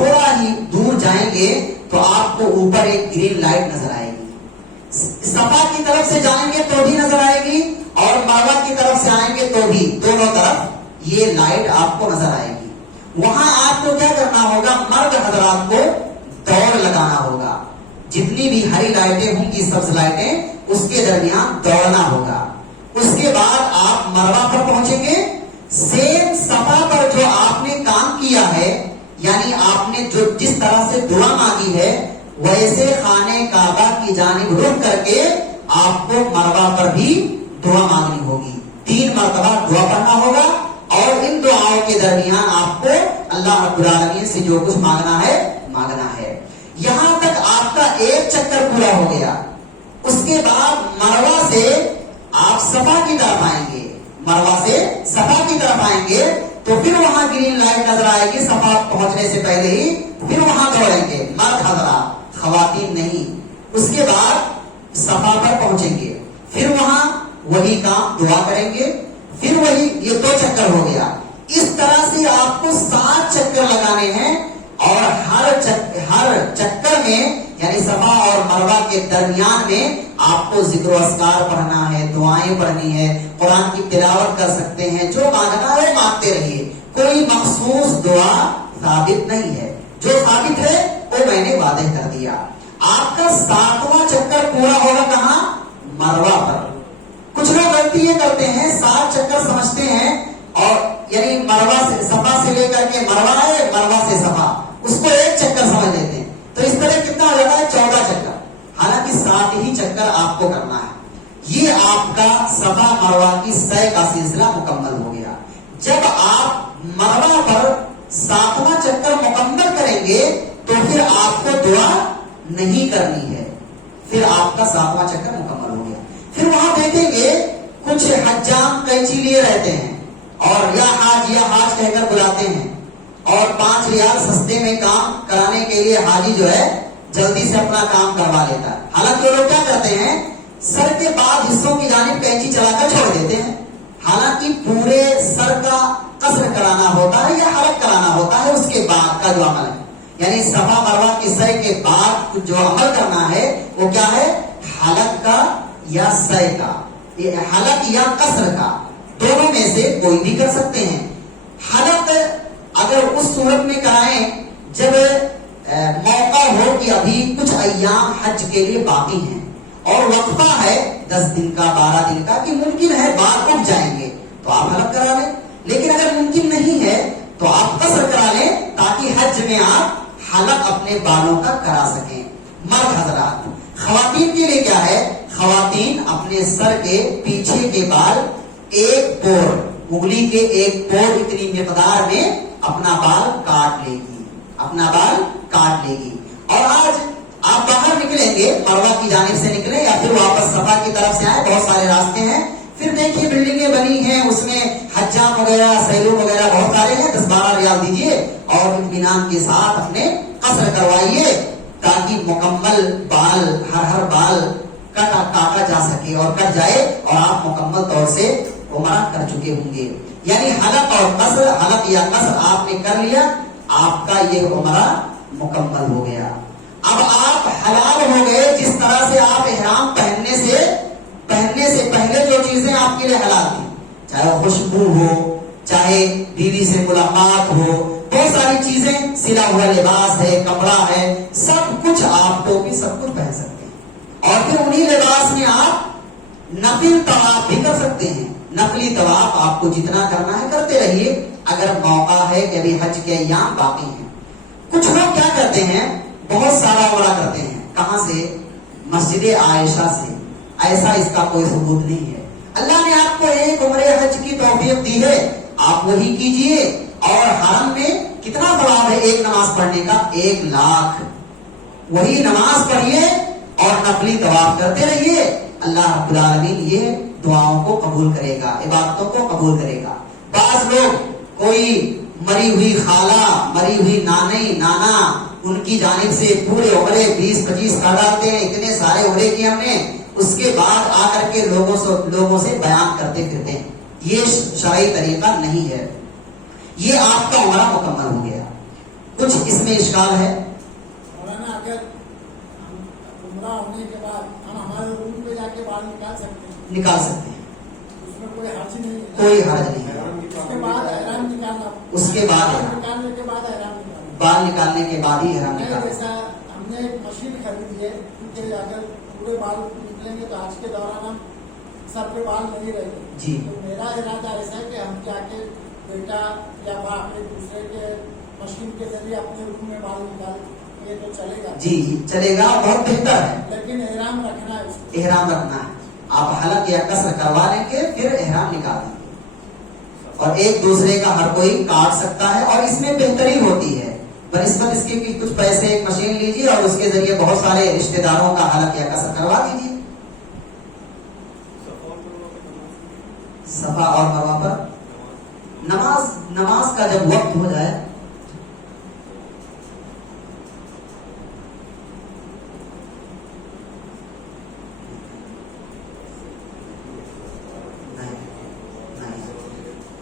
تھوڑا ہی دور جائیں گے تو آپ کو اوپر ایک گرین لائٹ نظر آئے گی. صفا کی طرف سے جائیں گے تو بھی نظر آئے گی اور مروہ کی طرف سے آئیں گے تو بھی, دونوں طرف یہ لائٹ آپ کو نظر آئے گی. وہاں آپ کو کیا کرنا ہوگا, مرد حضرات کو دوڑ لگانا ہوگا. جتنی بھی ہری لائٹیں ہوں گی, سبز لائٹیں, اس کے درمیان دوڑنا ہوگا. اس کے بعد آپ مروہ پر پہنچیں گے. سیم صفا پر جو آپ نے کام کیا ہے, یعنی آپ نے جو جس طرح سے دعا مانگی ہے, ویسے خانہ کعبہ کی جانب رخ کر کے آپ کو مروہ پر بھی دعا مانگنی ہوگی. 3 مرتبہ دعا پڑھنا ہوگا اور ان دعاؤں کے درمیان آپ کو اللہ رب العالمین سے جو کچھ مانگنا ہے. یہاں تک آپ کا ایک چکر پورا ہو گیا. اس کے بعد مروہ سے آپ صفا کی طرف آئیں گے. مروہ سے صفا کی طرف آئیں گے تو پھر وہاں گرین لائٹ نظر آئے گی. صفا پہنچنے سے پہلے ہی پھر وہاں دوڑیں گے, مرد حضرات, خواتین نہیں. اس کے بعد صفا پر پہنچیں گے, پھر وہاں وہی کام دعا کریں گے, پھر وہی, یہ 2 چکر ہو گیا. اس طرح سے آپ کو 7 چکر لگانے ہیں اور ہر چکر میں یعنی صفا اور مروہ کے درمیان میں آپ کو ذکر و اذکار پڑھنا ہے, دعائیں پڑھنی ہے, قرآن کی تلاوت کر سکتے ہیں. جو مانگنا ہے مانگتے رہیے. کوئی مخصوص دعا ثابت نہیں ہے, جو ثابت ہے وہ میں نے واضح کر دیا. آپ کا 7واں چکر پورا ہوگا کہاں, مروہ پر. کچھ لوگ غلطی یہ کرتے ہیں, 7 چکر سمجھتے ہیں اور یعنی مروہ سے صفا سے لے کر کے مروہ ہے, مروہ سے صفا, اس کو ایک چکر سمجھ لیتے ہیں. تو اس طرح کتنا ہو جاتا ہے, 14 چکر. حالانکہ 7 ہی چکر آپ کو کرنا ہے. یہ آپ کا صفا مروہ کی سعی کا سلسلہ مکمل ہو گیا. جب آپ مروہ پر 7واں چکر مکمل کریں گے تو پھر آپ کو دعا نہیں کرنی ہے. پھر آپ کا 7واں چکر مکمل ہو گیا. پھر وہاں دیکھیں گے کچھ حجام قینچی لیے رہتے ہیں اور یا حاج کہہ کر بلاتے ہیں اور 5 ریال سستے میں کام کرانے کے لیے حاجی جو ہے جلدی سے اپنا کام کروا لیتا ہے. حالانکہ وہ لوگ کیا کرتے ہیں, سر کے بعد حصوں کی جانب قینچی چلا کر چھوڑ دیتے ہیں. حالانکہ پورے سر کا قصر کرانا ہوتا ہے یا حلق کرانا ہوتا ہے. اس کے بعد کا جو عمل ہے, یعنی صفا مروہ کی سعی کے بعد جو عمل کرنا ہے وہ کیا ہے, حلق کا یا سعی کا, حلق یا قصر کا, دونوں میں سے کوئی بھی کر سکتے ہیں. حلق اگر اس صورت میں کرائیں جب موقع ہو کہ ابھی کچھ ایام حج کے لیے باقی ہیں اور وقفہ ہے 10 دن کا 12 دن کا, کہ ممکن ہے بال اٹھ جائیں گے تو آپ حلق کرا لیں. لیکن اگر ممکن نہیں ہے تو آپ قصر کرا لیں تاکہ حج میں آپ حلق اپنے بالوں کا کرا سکیں. مرد حضرات, خواتین کے لیے کیا ہے, خواتین اپنے سر کے پیچھے کے بال ایک پور, انگلی کے ایک پور اتنی مقدار میں اپنا بال کاٹ لے گی, اپنا بال کاٹ لے گی. اور آج آپ باہر نکلیں گے, مروہ کی جانب سے نکلیں یا پھر واپس صفا کی طرف سے آئے, بہت سارے راستے ہیں. پھر دیکھیے بلڈنگیں بنی ہیں, اس میں حجام وغیرہ سیلون وغیرہ بہت سارے ہیں. 10-12 ریال دیجیے اور اطمینان کے ساتھ اپنے قصر کروائیے تاکہ مکمل بال, ہر بال کاٹا جا سکے اور کٹ جائے اور آپ مکمل طور سے عمرہ کر چکے ہوں گے. یعنی حلق اور قصر, حلق یا قصر آپ نے کر لیا, آپ کا یہ عمرہ مکمل ہو گیا. اب آپ حلال ہو گئے. جس طرح سے آپ احرام پہننے سے پہلے جو چیزیں آپ کے لیے حلال تھی, چاہے خوشبو ہو, چاہے بیوی سے ملاقات ہو, بہت ساری چیزیں, سلا ہوا لباس ہے, کپڑا ہے, سب کچھ آپ کو بھی سب کچھ پہن سکتے ہیں. اور پھر انہی لباس میں آپ نفل طواف بھی کر سکتے ہیں. نفلی طواف آپ کو جتنا کرنا ہے کرتے رہیے اگر موقع ہے کہ ابھی حج کے ایام باقی ہیں. کچھ لوگ کیا کرتے ہیں, بہت سارا عمرہ کرتے ہیں. کہاں سے, مسجد عائشہ سے. ایسا اس کا کوئی ثبوت نہیں ہے. اللہ نے آپ کو ایک عمرے حج کی توفیق دی ہے, آپ وہی کیجئے. اور حرم میں کتنا ثواب ہے ایک نماز پڑھنے کا, 1 لاکھ. وہی نماز پڑھیے اور نفلی طواف کرتے رہیے. اللہ رب العالمین یہ دعاؤں کو قبول کرے گا, عبادتوں کو قبول کرے گا. بعض لوگ کوئی مری ہوئی خالہ, مری ہوئی نانا, ان کی جانب سے پورے عمرے 20-25 کر ڈالتے ہیں. اتنے سارے عمرے کیے ہم نے, اس کے بعد آ کر کے لوگوں سے بیان کرتے پھرتے ہیں. یہ شرعی طریقہ نہیں ہے. یہ آپ کا عمرہ مکمل ہو گیا. کچھ اس میں اشکال ہے؟ مولانا اگر ہم عمرہ ہونے کے بعد ہم ہمارے روم پہ جا کے بال نکال سکتے ہیں؟ نکال سکتے ہیں، اس میں کوئی حرج نہیں ہے؟ کوئی حرج نہیں ہے۔ اس کے بعد احرام نکالنا، اس کے بعد بال نکالنے کے بعد احرام نکالنا، بال نکالنے کے بعد ہی احرام نہیں نکالنا۔ جیسا ہم نے ایک مشین خریدی ہے، کیونکہ اگر پورے بال نکلیں گے تو آج کے دوران ہم سر پہ بال نہیں رہے گے جی تو میرا ارادہ ایسا ہے کہ ہم جا کے بیٹا یا باپ ایک دوسرے کے مشین کے ذریعے اپنے روم میں بال نکال یہ تو چلے گا؟ جی جی چلے گا، بہت بہتر ہے۔ لیکن احرام رکھنا ہے اس کو، احرام رکھنا ہے، آپ حلق یا قصر کروا لیں گے پھر احرام نکال دیں گے، اور ایک دوسرے کا ہر کوئی کاٹ سکتا ہے، اور اس میں بہتری ہوتی ہے بنسبت اس کے کہ کچھ پیسے ایک مشین لیجیے اور اس کے ذریعے بہت سارے رشتہ داروں کا حلق یا قصر کروا دیجیے۔ صفا اور مروہ پر نماز کا جب وقت ہو جائے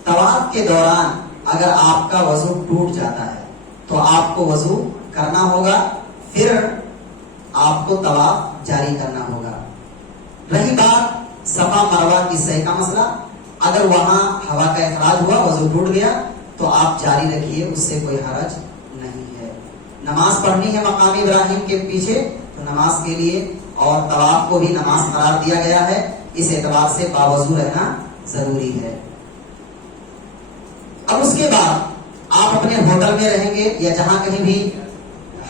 طواف کے دوران اگر آپ کا وضو ٹوٹ جاتا ہے تو آپ کو وضو کرنا ہوگا، پھر آپ کو طواف جاری کرنا ہوگا۔ رہی بات صفا مروہ کی صحیح کا مسئلہ، اگر وہاں ہوا کا اخراج ہوا، وضو ٹوٹ گیا تو آپ جاری رکھیے، اس سے کوئی حرج نہیں ہے۔ نماز پڑھنی ہے مقام ابراہیم کے پیچھے تو نماز کے لیے، اور طواف کو بھی نماز قرار دیا گیا ہے، اس اعتبار سے باوضو رہنا ضروری ہے۔ اب اس کے بعد آپ اپنے ہوٹل میں رہیں گے یا جہاں کہیں بھی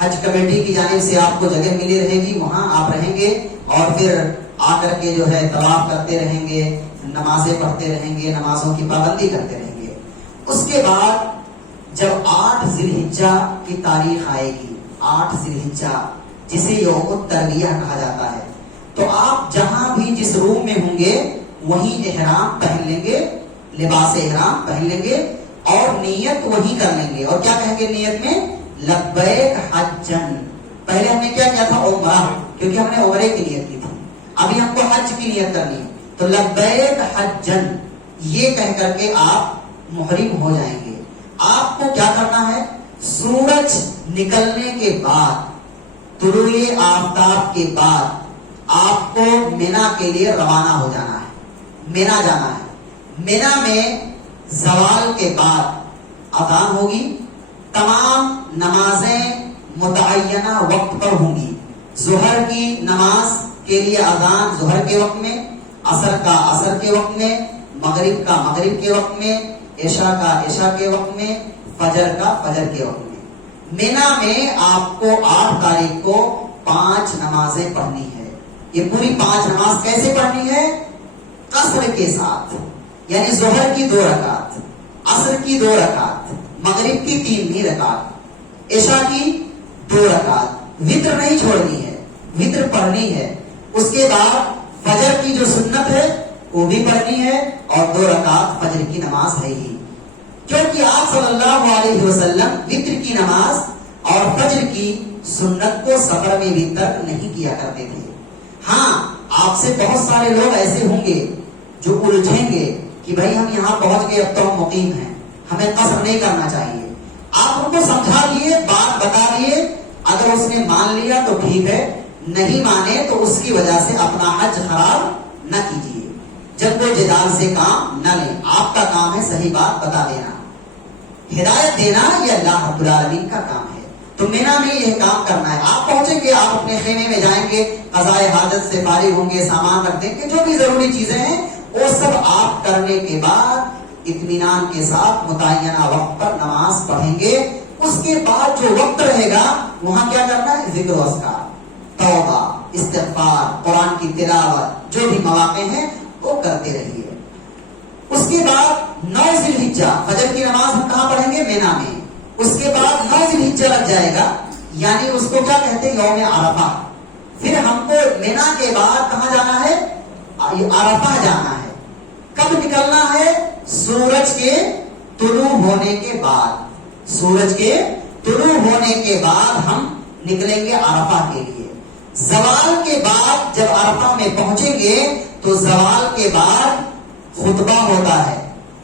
حج کمیٹی کی جانب سے آپ کو جگہ ملی رہے گی وہاں آپ رہیں گے، اور پھر آ کر کے جو ہے طواف کرتے رہیں گے، نمازیں پڑھتے رہیں گے، نمازوں کی پابندی کرتے رہیں گے۔ اس کے بعد جب 8 ذی الحجہ کی تاریخ آئے گی، 8 ذی الحجہ جسے یوم الترویہ کہا جاتا ہے، تو آپ جہاں بھی جس روم میں ہوں گے وہیں احرام پہن لیں گے، لباس احرام پہن لیں گے اور نیت وہی کر لیں گے۔ اور کیا کہیں گے نیت میں؟ لبیک حجن۔ پہلے ہم نے کیا کیا تھا؟ عمرہ، کیونکہ ہم نے عمرے کی نیت کی تھی، ابھی ہم کو حج کی نیت کرنی ہے، تو لبیک حجن یہ کہہ کر کے آپ محرم ہو جائیں گے۔ آپ کو کیا کرنا ہے؟ سورج نکلنے کے بعد، طلوع آفتاب کے بعد آپ کو مینا کے لیے روانہ ہو جانا ہے، مینا جانا ہے۔ مینا میں زوال کے بعد اذان ہوگی، تمام نمازیں متعینہ وقت پر ہوں گی۔ ظہر کی نماز کے لیے اذان ظہر کے وقت میں، عصر کا عصر کے وقت میں، مغرب کا مغرب کے وقت میں، عشاء کا عشاء کے وقت میں، فجر کا فجر کے وقت میں۔ مینا میں آپ کو 8 تاریخ کو 5 نمازیں پڑھنی ہے۔ یہ پوری 5 نماز کیسے پڑھنی ہے؟ قصر کے ساتھ، یعنی ظہر کی 2 رکعت، عصر کی 2 رکعت، مغرب کی 3 ہی رکعت، عشاء کی 2 رکعت، وتر نہیں چھوڑنی ہے، وتر پڑھنی ہے۔ اس کے بعد فجر کی جو سنت ہے وہ بھی پڑھنی ہے، اور 2 رکعت فجر کی نماز ہے ہی، کیونکہ آپ صلی اللہ علیہ وسلم وتر کی نماز اور فجر کی سنت کو سفر میں بھی ترک نہیں کیا کرتے تھے۔ ہاں آپ سے بہت سارے لوگ ایسے ہوں گے جو الجھیں گے کہ بھائی ہم یہاں پہنچ گئے، اب تو ہم مقیم ہیں، ہمیں قصر نہیں کرنا چاہیے۔ آپ ان کو سمجھا دیے، بات بتا دیے، اگر اس نے مان لیا تو ٹھیک ہے، نہیں مانے تو اس کی وجہ سے اپنا حج خراب نہ کیجیے۔ جب وہ جدال سے کام نہ لیں، آپ کا کام ہے صحیح بات بتا دینا، ہدایت دینا یہ اللہ رب العالمین کا کام ہے۔ تو مینا میں یہ کام کرنا ہے۔ آپ پہنچیں گے، آپ اپنے خیمے میں جائیں گے، قضاء حاجت سے فارغ ہوں گے، سامان رکھ دیں گے، جو بھی ضروری چیزیں ہیں وہ سب آپ کرنے کے بعد اطمینان کے ساتھ متعینہ وقت پر نماز پڑھیں گے۔ اس کے بعد جو وقت رہے گا وہاں کیا کرنا ہے؟ ذکر و اذکار، توبہ، استغفار، قرآن کی تلاوت، جو بھی مواقع ہیں وہ کرتے رہیے۔ اس کے بعد 9 ذی الحجہ فجر کی نماز ہم کہاں پڑھیں گے؟ مینا میں۔ اس کے بعد 9 ذی الحجہ لگ جائے گا، یعنی اس کو کیا کہتے ہیں؟ یوم عرفہ۔ پھر ہم کو مینا کے بعد کہاں جانا ہے؟ عرفہ جانا ہے۔ کب نکلنا ہے؟ سورج کے طلوع ہونے کے بعد، سورج کے طلوع ہونے کے بعد ہم نکلیں گے عرفہ کے لیے۔ زوال کے بعد جب عرفہ میں پہنچیں گے تو زوال کے بعد خطبہ ہوتا ہے،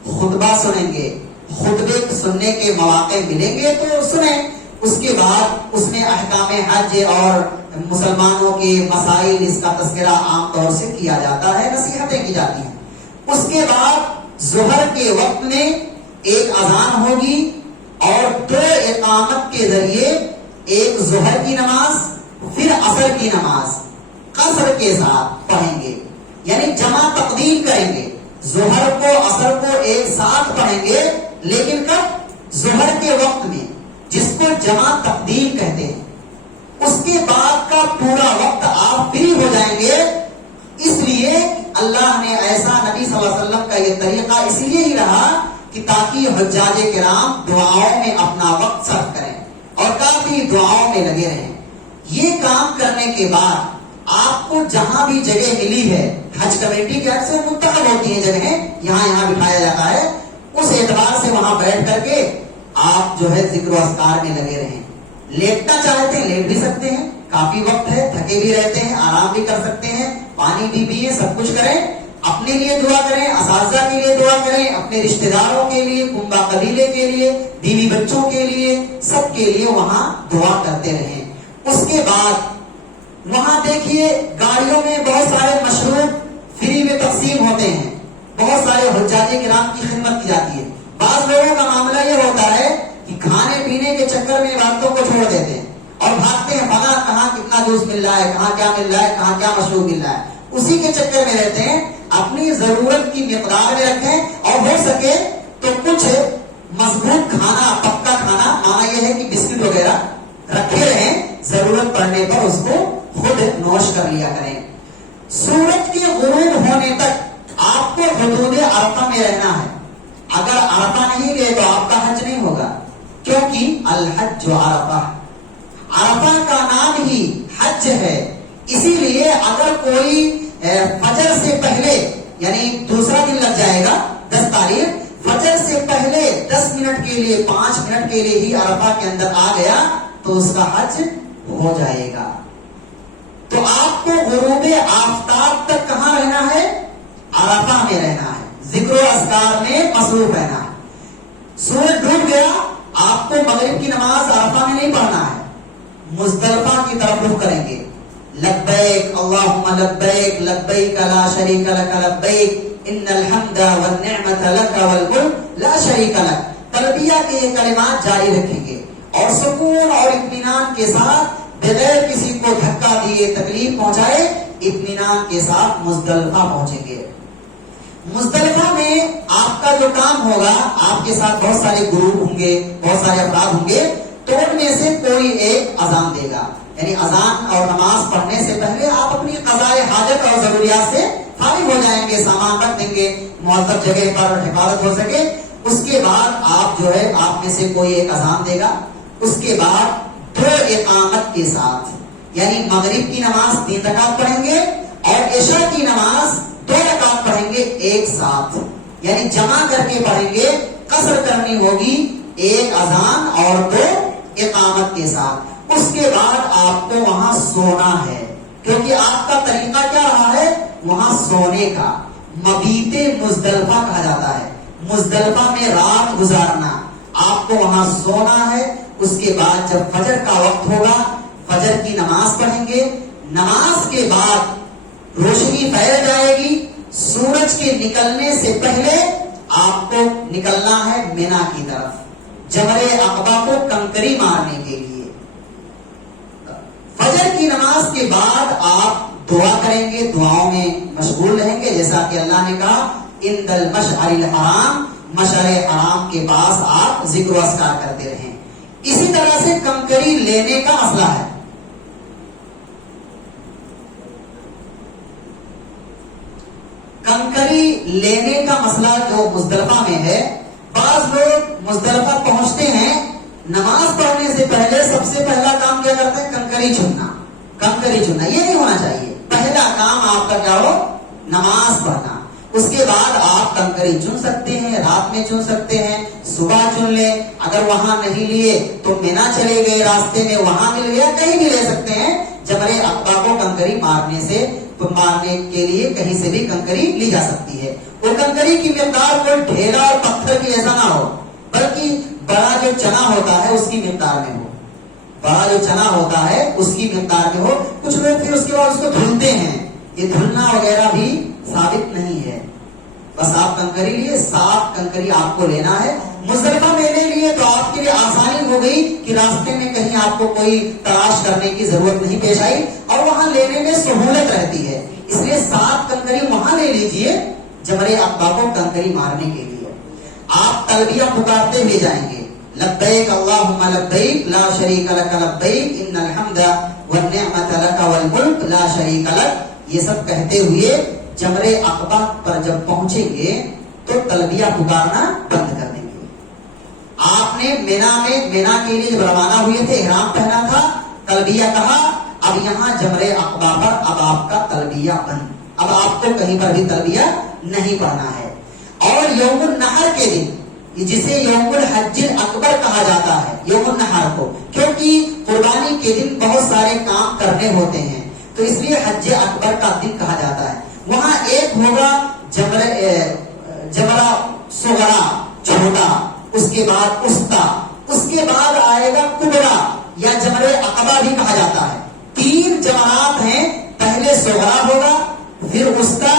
خطبہ سنیں گے، خطبے سننے کے مواقع ملیں گے تو سنیں۔ اس کے بعد اس میں احکام حج اور مسلمانوں کے مسائل اس کا تذکرہ عام طور سے کیا جاتا ہے، نصیحتیں کی جاتی ہیں۔ اس کے بعد ظہر کے وقت میں ایک اذان ہوگی اور 2 اقامت کے ذریعے ایک ظہر کی نماز پھر عصر کی نماز قصر کے ساتھ پڑھیں گے، یعنی جمع تقدیم کریں گے، ظہر کو عصر کو ایک ساتھ پڑھیں گے، لیکن کب؟ ظہر کے وقت میں، جس کو جمع تقدیم کہتے ہیں۔ اس کے بعد کا پورا وقت آپ فری ہو جائیں گے، اس لیے اللہ نے ایسا نبی صلی اللہ علیہ وسلم کا یہ طریقہ اس لیے ہی رہا کہ تاکہ حجاج کرام دعاؤں میں اپنا وقت صرف کریں اور کافی دعاؤں میں لگے رہیں۔ یہ کام کرنے کے بعد آپ کو جہاں بھی جگہ ملی ہے، حج کمیٹی کے اکثر منتخب ہوتی ہیں جگہیں، یہاں بٹھایا جاتا ہے، اس اعتبار سے وہاں بیٹھ کر کے آپ جو ہے ذکر و اذکار میں لگے رہیں۔ لیٹنا چاہتے ہیں لیٹ بھی سکتے ہیں، کافی وقت ہے، تھکے بھی رہتے ہیں، آرام بھی کر سکتے ہیں، پانی بھی پیے، سب کچھ کریں، اپنے لیے دعا کریں، اساتذہ کے لیے دعا کریں، اپنے رشتہ داروں کے لیے، کنبہ قبیلے کے لیے، بیوی بچوں کے لیے، سب کے لیے وہاں دعا کرتے رہیں۔ اس کے بعد وہاں دیکھیے گاڑیوں میں بہت سارے مشروب فری میں تقسیم ہوتے ہیں، بہت سارے حجاج کرام کی خدمت کی جاتی ہے۔ بعض لوگوں کا معاملہ یہ ہوتا ہے کہ کھانے پینے کے چکر میں عبادتوں کو چھوڑ دیتے ہیں اور بھاگتے ہیں، فلاں کہاں کتنا جوس مل رہا ہے، کہاں کیا مل رہا ہے، کہاں کیا مشروب مل رہا ہے، اسی کے چکر میں رہتے ہیں۔ اپنی ضرورت کی مقدار میں رکھیں اور ہو سکے تو کچھ مضبوط کھانا، پکا کھانا، مانا یہ ہے کہ بسکٹ وغیرہ رکھے رہیں، ضرورت پڑنے پر اس کو خود نوش کر لیا کریں۔ سورج کے غروب ہونے تک آپ کو حدود عرفہ میں رہنا ہے۔ اگر عرفہ نہیں گئے تو آپ کا حج نہیں ہوگا، کیونکہ الحج عرفہ، عرفہ کا نام ہی حج ہے۔ اسی لیے اگر کوئی فجر سے پہلے، یعنی دوسرا دن لگ جائے گا 10 تاریخ، فجر سے پہلے 10 منٹ کے لیے، 5 منٹ کے لیے ہی عرفہ کے اندر آ گیا تو اس کا حج ہو جائے گا۔ تو آپ کو غروب آفتاب تک کہاں رہنا ہے؟ عرفہ میں رہنا ہے، ذکر و اذکار میں مصروف رہنا ہے۔ سورج ڈوب گیا، آپ کو مغرب کی نماز عرفہ میں نہیں پڑھنا ہے، مزدلفہ کی طرف رخ کریں گے۔ لبیک اللہم لبیک لبیک لا شریک لک لبیک ان الحمد والنعمت لک والملک لا شریک لک، تلبیہ کے یہ کلمات جاری رکھیں گے اور سکون اور اطمینان کے ساتھ، بغیر کسی کو دھکا دیے، تکلیف پہنچائے، اطمینان کے ساتھ مزدلفہ پہنچیں گے۔ مزدلفہ میں آپ کا جو کام ہوگا، آپ کے ساتھ بہت سارے گروپ ہوں گے، بہت سارے افراد ہوں گے، تو ان میں سے کوئی ایک اذان دے گا، یعنی اذان اور نماز پڑھنے سے پہلے آپ اپنی قضائے حاجت اور ضروریات سے فارغ ہو جائیں گے، سامان رکھ دیں گے معذب جگہ پر حفاظت ہو سکے۔ اس کے بعد آپ جو ہے، آپ میں سے کوئی ایک اذان دے گا، اس کے بعد 2 اقامت کے ساتھ، یعنی مغرب کی نماز 3 رکعت پڑھیں گے اور عشاء کی نماز 2 رکعت پڑھیں گے ایک ساتھ، یعنی جمع کر کے پڑھیں گے۔ قصر کرنی ہوگی 1 اذان اور 2 اقامت کے ساتھ۔ اس کے بعد آپ کو وہاں سونا ہے، کیونکہ آپ کا طریقہ کیا رہا ہے؟ وہاں سونے کا، مبیت مزدلفہ کہا جاتا ہے، مزدلفہ میں رات گزارنا، آپ کو وہاں سونا ہے۔ اس کے بعد جب فجر کا وقت ہوگا، فجر کی نماز پڑھیں گے، نماز کے بعد روشنی پھیل جائے گی، سورج کے نکلنے سے پہلے آپ کو نکلنا ہے مینا کی طرف، جمرے عقبہ کو کنکری مارنے کے لیے۔ فجر کی نماز کے بعد آپ دعا کریں گے، دعاؤں میں مشغول رہیں گے، جیسا کہ اللہ نے کہا عند المشعر الحرام، مشعر حرام کے پاس آپ ذکر و اذکار کرتے رہیں۔ اسی طرح سے کنکری لینے کا مسئلہ ہے۔ کنکری لینے کا مسئلہ جو مزدلفہ میں ہے، بعض لوگ مزدلفہ پہنچتے ہیں، نماز پڑھنے سے پہلے سب سے پہلا کام کیا کرتے ہیں؟ کنکری چننا۔ کنکری چننا یہ نہیں ہونا چاہیے، پہلا کام آپ کا کیا ہو؟ نماز پڑھنا۔ اس کے بعد آپ کنکری چن سکتے ہیں، رات میں چن سکتے ہیں، صبح چن لیں، اگر وہاں نہیں لیے تو مینا چلے گئے، راستے میں وہاں مل گیا، کہیں بھی لے سکتے ہیں۔ جمرے عقبہ کو کنکری مارنے کے لیے کہیں سے بھی کنکری لی جا سکتی ہے۔ وہ کنکری کی مقدار کوئی ڈھیلا اور پتھر کی ایسا نہ ہو، بلکہ بڑا جو چنا ہوتا ہے اس کی مقدار میں ہو، بڑا جو چنا ہوتا ہے اس کی مقدار میں ہو. کچھ لوگ پھر اس کے بعد اس کو دھلتے ہیں. یہ دھلنا وغیرہ بھی ثابت نہیں ہے. بس آپ کنکری لیے, 7 کنکری آپ کو لینا ہے. مزدلفہ میں لے لیے تو آپ کے لیے آسانی ہو گئی کہ راستے میں کہیں آپ کو کوئی تلاش کرنے کی ضرورت نہیں پیش آئی, اور وہاں لینے میں سہولت رہتی ہے. اس لیے 7 کنکری وہاں لے لیجئے جمرے عقبہ کو کنکری مارنے کے لیے. آپ تلبیہ پکارتے ہوئے جائیں گے, لبیک اللہم لبیک لا شریک لک لبیک ان الحمد والنعمت لک والملک لا شریک لک. یہ سب کہتے ہوئے جمرے عقبہ پر جب پہنچیں گے تو تلبیہ پکارنا بند کر دیں گے. آپ نے مینا کے لیے جب روانہ ہوئے تھے, احرام پہنا تھا, تلبیہ کہا. اب یہاں جمرے عقبہ پر اب آپ کا تلبیہ بند. اب آپ کو کہیں پر بھی تلبیہ نہیں پڑھنا ہے. اور یوم النحر کے دن, جسے یوم الحج اکبر کہا جاتا ہے, یوم النحر کو, کیونکہ قربانی کے دن بہت سارے کام کرنے ہوتے ہیں تو اس لیے حج اکبر کا دن کہا جاتا ہے. وہاں ایک ہوگا جمرہ صغرا چھوٹا, اس کے بعد وسطی, اس کے بعد آئے گا کبرا یا جمرہ عقبہ بھی کہا جاتا ہے. 3 جمرات ہیں, پہلے صغرا ہوگا, پھر وسطی,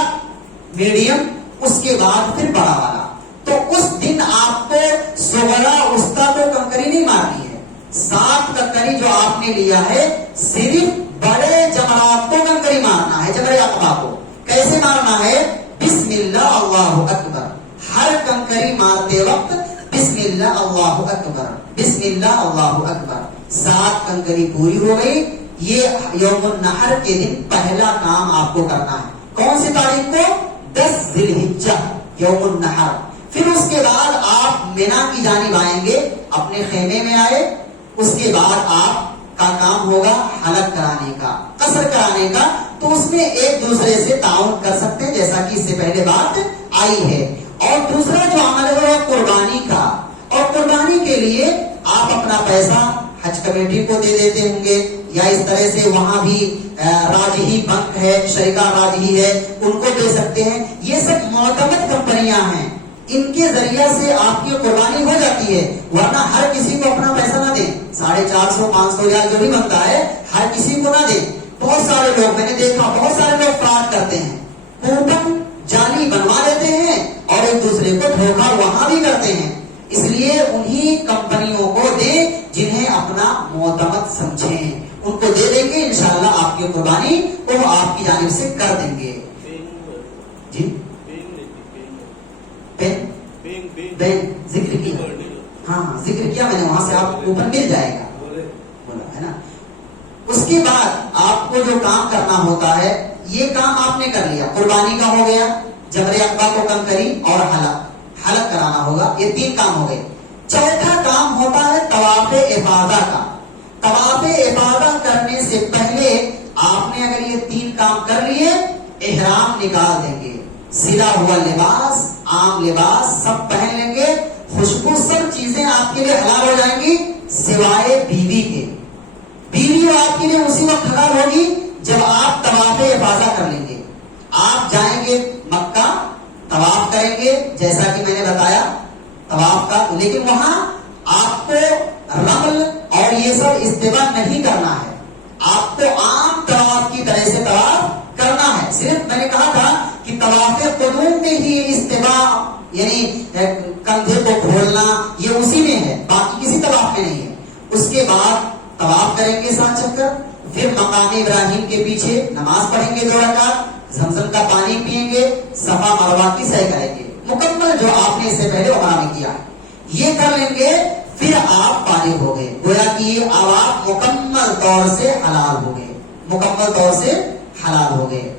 میڈیم, اس کے بعد پھر بڑا والا. تو اس دن آپ کو صغرا وسطی کو کنکری نہیں مارنی ہے. 7 کنکری جو آپ نے لیا ہے صرف بڑے جمرات کو کنکری مارنا ہے. جمرہ عقبہ کو کیسے مارنا ہے؟ بسم اللہ اللہ اکبر. ہر کنکری مارتے وقت بسم اللہ اللہ اکبر, بسم اللہ اللہ اکبر. 7 کنکری پوری ہو گئی. یہ یوم النحر کے دن پہلا کام آپ کو کرنا ہے. کون سی تاریخ کو؟ 10 ذی الحجہ, یوم النحر. پھر اس کے بعد آپ مینا کی جانب آئیں گے, اپنے خیمے میں آئے. اس کے بعد آپ کا کام ہوگا حلق کرانے کا, قصر کرانے کا. تو اس میں ایک دوسرے سے تعاون کر سکتے ہیں جیسا کہ اس سے پہلے بات آئی ہے. اور دوسرا جو عمل ہے وہ قربانی کا, اور قربانی کے لیے آپ اپنا پیسہ حج کمیٹی کو دے دیتے ہوں گے, یا اس طرح سے وہاں بھی راجحی بنک ہے, شریکہ راجحی ہے, ان کو دے سکتے ہیں. یہ سب معتمد کمپنیاں ہیں, ان کے ذریعہ سے آپ کی قربانی ہو جاتی ہے. ورنہ ہر کسی کو اپنا پیسہ نہ دیں, 450 500 ریال جو بھی بنتا ہے ہر کسی کو نہ دیں. بہت سارے لوگ, میں نے دیکھا بہت سارے لوگ فراڈ کرتے ہیں, کوپن جعلی بنوا لیتے ہیں اور ایک دوسرے کو دھوکہ وہاں بھی کرتے ہیں. اس لیے انہی کمپنیوں کو دیں جنہیں اپنا معتمد سمجھیں, ان کو دے دیں گے, انشاءاللہ آپ کی قربانی وہ آپ کی جانب سے کر دیں گے. جی پین ذکر کیا, ہاں ذکر کیا میں نے, وہاں سے آپ اوپر مل جائے گا, بولا ہے نا. اس کے بعد آپ کو جو کام کرنا ہوتا ہے, یہ کام آپ نے کر لیا, قربانی کا ہو گیا, جمرہ عقبہ کو کنکری اور حلق کرانا ہوگا, یہ 3 کام ہو گئے. چوتھا کام ہوتا ہے طواف افاضہ کا. طواف افاضہ کرنے سے پہلے آپ نے اگر یہ 3 کام کر لیے, احرام نکال دیں گے, سلا ہوا لباس, عام لباس سب پہن لیں گے, خوشبو سب چیزیں آپ کے لیے حلال ہو جائیں گی سوائے بیوی کے. بیوی آپ کے لیے اسی وقت حلال ہوگی جب آپ طواف افاضہ کر لیں گے. آپ جائیں گے مکہ, طواف کریں گے جیسا کہ میں نے بتایا طواف کا, لیکن وہاں آپ کو رمل اور یہ سب استوا نہیں کرنا ہے. آپ کو عام طواف کی طرح سے طواف کرنا ہے. صرف میں نے کہا تھا کہ طواف قدوم میں ہی استوا یعنی کندھے کو کھولنا یہ اسی میں ہے, باقی کسی طواف میں نہیں ہے. اس کے بعد طواف کریں گے 7 چکر, پھر مقام ابراہیم کے پیچھے نماز پڑھیں گے 2 رکعت, زمزم کا پانی پیئیں گے, صفا مروہ کی سعی کریں گے, مکمل جو آپ نے اس سے پہلے عمرہ میں کیا یہ کر لیں گے. پھر آپ فارغ ہو گئے, گویا کہ اب آپ مکمل طور سے حلال ہو گئے, مکمل طور سے حلال ہو گئے.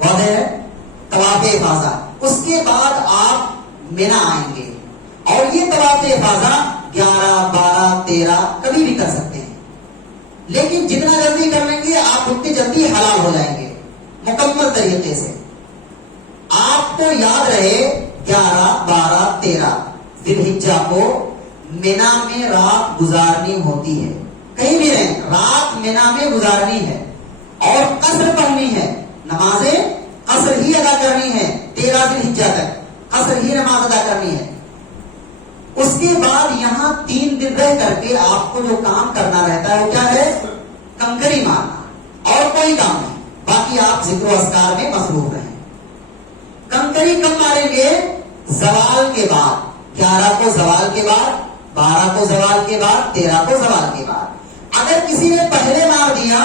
واضح ہے طواف افاضہ. اس کے بعد آپ مینا آئیں گے, اور یہ طواف افاضہ 11 12 13 کبھی بھی کر سکتے ہیں, لیکن جتنا جلدی کر لیں گے آپ اتنی جلدی حلال ہو جائیں گے مکمل طریقے سے. آپ کو یاد رہے 11 12 13 ذی الحجہ کو مینا میں رات گزارنی ہوتی ہے. کہیں بھی رہیں, رات مینا میں گزارنی ہے اور قصر پڑھنی ہے, نمازیں قصر ہی ادا کرنی ہے. 13 ذی الحجہ تک قصر ہی نماز ادا کرنی ہے. اس کے بعد یہاں 3 دن رہ کر کے آپ کو جو کام کرنا رہتا ہے وہ کیا ہے؟ کنکری مارنا، اور کوئی کام نہیں، باقی آپ ذکر و اذکار میں مصروف رہیں۔ کنکری کب ماریں گے؟ زوال کے بعد، 11 کو زوال کے بعد، 12 کو زوال کے بعد، 13 کو زوال کے بعد۔ اگر کسی نے پہلے مار دیا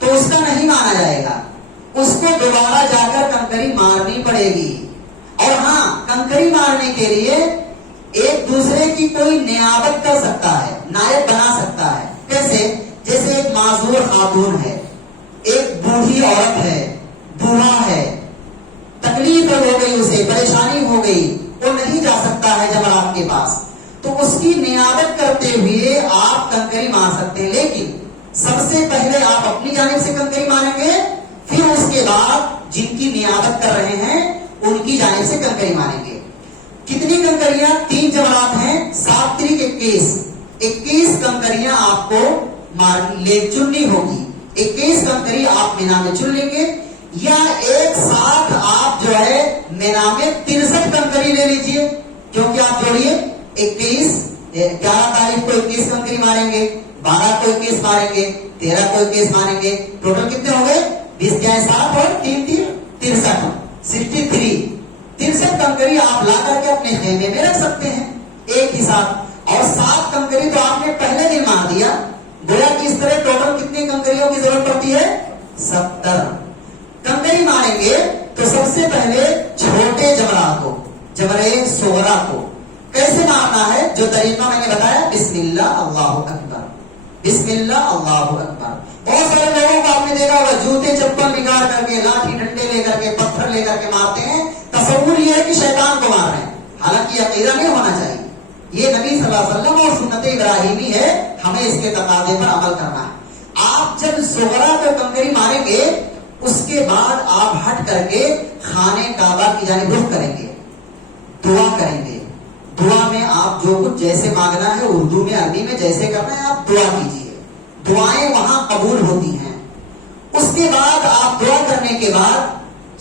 تو اس کا نہیں مانا جائے گا، اس کو دوبارہ جا کر کنکری مارنی پڑے گی۔ اور ہاں، کنکری مارنے کے لیے ایک دوسرے کی کوئی نیابت کر سکتا ہے، نائب بنا سکتا ہے۔ کیسے؟ جیسے ایک معذور خاتون ہے، ایک بوڑھی عورت ہے، بوڑھا ہے، تکلیف ہو گئی، اسے پریشانی ہو گئی، وہ نہیں جا سکتا ہے جمرات کے پاس، تو اس کی نیابت کرتے ہوئے آپ کنکری مار سکتے ہیں۔ لیکن سب سے پہلے آپ اپنی جانب سے کنکری ماریں گے، پھر اس کے بعد جن کی نیابت کر رہے ہیں ان کی جانب سے کنکری ماریں گے۔ کتنی کنکریاں؟ 3 جمرات ہیں، 7 تریک 21 کنکریاں آپ کو چننی ہوگی۔ 21 کنکری آپ مینا میں چن لیں گے، یا ایک ساتھ آپ جو ہے مینا میں 63 کنکری لے لیجئے، کیونکہ آپ جوڑیے 11 تاریخ کو 21 کنکری ماریں گے، 12 کو 21 ماریں گے، 13 کو 21 ماریں گے، ٹوٹل کتنے ہو گئے؟ 20 جائے 7 اور 3 63 63 کنکری آپ لا کر کے اپنے خیمے میں رکھ سکتے ہیں ایک ہی ساتھ۔ اور 7 کنکری تو آپ نے پہلے دن مار دیا، گویا کہ اس طرح ٹوٹل کتنی کنکریوں کی ضرورت پڑتی ہے؟ 70 کنکری ماریں گے۔ تو سب سے پہلے چھوٹے جمرات کو، جمرے صغرا کو کیسے مارنا ہے؟ جو طریقہ میں نے بتایا، بسم اللہ اللہ اکبر، بسم اللہ اللہ اکبر۔ بہت سارے لوگوں کو آپ نے دیکھا ہوگا جوتے چپل بگاڑ کر کے، لاٹھی ڈنڈے لے کر کے، پتھر لے کر کے مارتے ہیں، تصور یہ ہے کہ شیطان کو مار رہے ہیں، حالانکہ یہ عقیدہ نہیں ہونا چاہیے۔ یہ نبی صلی اللہ علیہ وسلم اور سنت ابراہیمی ہے، ہمیں اس کے تقاضے پر عمل کرنا ہے۔ آپ جب صغرا کو کنکری ماریں گے، اس کے بعد آپ ہٹ کر کے خانے کعبہ کی جانب رخ کریں گے، دعا کریں گے۔ دعا میں آپ جو کچھ جیسے مانگنا ہے، اردو میں عربی میں جیسے کرنا ہے آپ دعا کیجیے، دعائیں وہاں قبول ہوتی ہیں۔ اس کے بعد آپ دعا کرنے کے بعد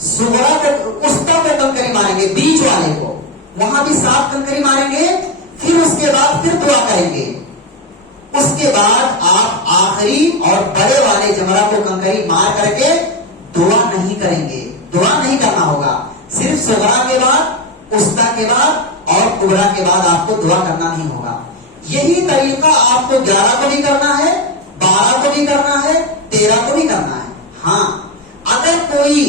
صغرا کو، وسطیٰ کو کنکری ماریں گے، بیچ والے کو، وہاں بھی 7 کنکری ماریں گے، پھر اس کے بعد پھر دعا کریں گے۔ اس کے بعد آپ آخری اور بڑے والے جمرہ کو کنکری مار کر کے دعا نہیں کریں گے، دعا نہیں کرنا ہوگا، صرف صغرا کے بعد، وسطیٰ کے بعد اور کبرا کے بعد آپ کو دعا کرنا نہیں ہوگا۔ یہی طریقہ آپ کو 11 کو بھی کرنا ہے، 12 کو بھی کرنا ہے، 13 کو بھی کرنا ہے۔ ہاں، اگر کوئی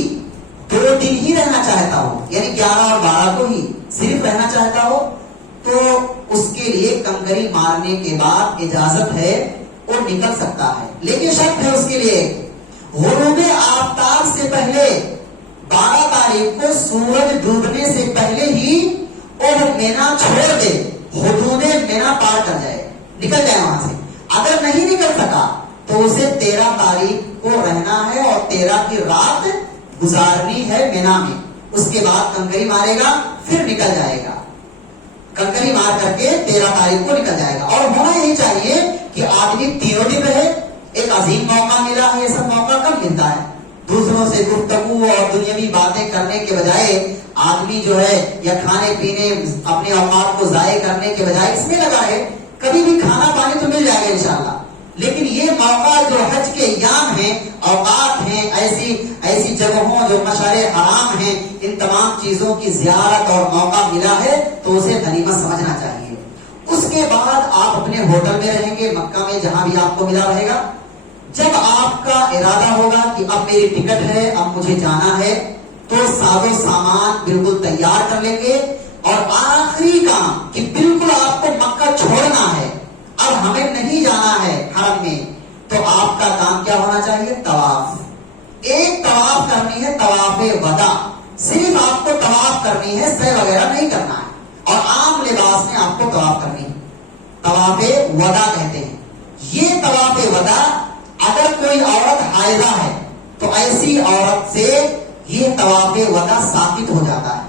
2 دن ہی رہنا چاہتا ہو، یعنی 11 اور 12 کو ہی صرف رہنا چاہتا ہو، تو اس کے لیے کنکری مارنے کے بعد اجازت ہے، وہ نکل سکتا ہے، لیکن شرط ہے اس کے لیے، غروب آفتاب سے پہلے 12 تاریخ کو سورج ڈوبنے سے پہلے ہی وہ مینا چھوڑ دے، حدود مینا پار کر جائے، نکل جائے وہاں سے۔ اگر نہیں نکل سکا تو اسے 13 تاریخ کو رہنا ہے اور 13 کی رات گزارنی ہے مینا میں۔ اس کے بعد کنکری مارے گا، پھر نکل جائے گا، کنکری مار کر کے 13 تاریخ کو نکل جائے گا۔ اور ہونا یہی چاہیے کہ آدمی 3 دن رہے۔ ایک عظیم موقع ملا ہے، یہ سب موقع کب ملتا ہے؟ دوسروں سے گفتگو اور دنیاوی باتیں کرنے کے بجائے آدمی جو ہے یا کھانے پینے اپنے اوقات کو ضائع کرنے کے بجائے اس میں لگا ہے، کبھی بھی کھانا پانی تو مل جائے گا انشاءاللہ، لیکن یہ موقع جو حج کے ایام ہیں، اوقات ہیں، ایسی جگہوں جو مشعر حرام ہیں، ان تمام چیزوں کی زیارت اور موقع ملا ہے تو اسے غنیمت سمجھنا چاہیے۔ اس کے بعد آپ اپنے ہوٹل میں رہیں گے، مکہ میں جہاں بھی آپ کو ملا رہے گا۔ جب آپ کا ارادہ ہوگا کہ اب میری ٹکٹ ہے، اب مجھے جانا ہے، تو ساز و سامان بالکل تیار کر لیں گے، اور آخری کام کہ بالکل آپ کو مکہ چھوڑنا ہے، اب ہمیں نہیں جانا ہے حرم میں، تو آپ کا کام کیا ہونا چاہیے؟ طواف۔ ایک طواف کرنی ہے، طواف وداع، صرف آپ کو طواف کرنی ہے، سعی وغیرہ نہیں کرنا ہے، اور عام لباس میں آپ کو طواف کرنی ہے، طواف وداع کہتے ہیں۔ یہ طواف وداع اگر کوئی عورت حائضہ ہے تو ایسی عورت سے یہ طواف وداع ثابت ہو جاتا ہے،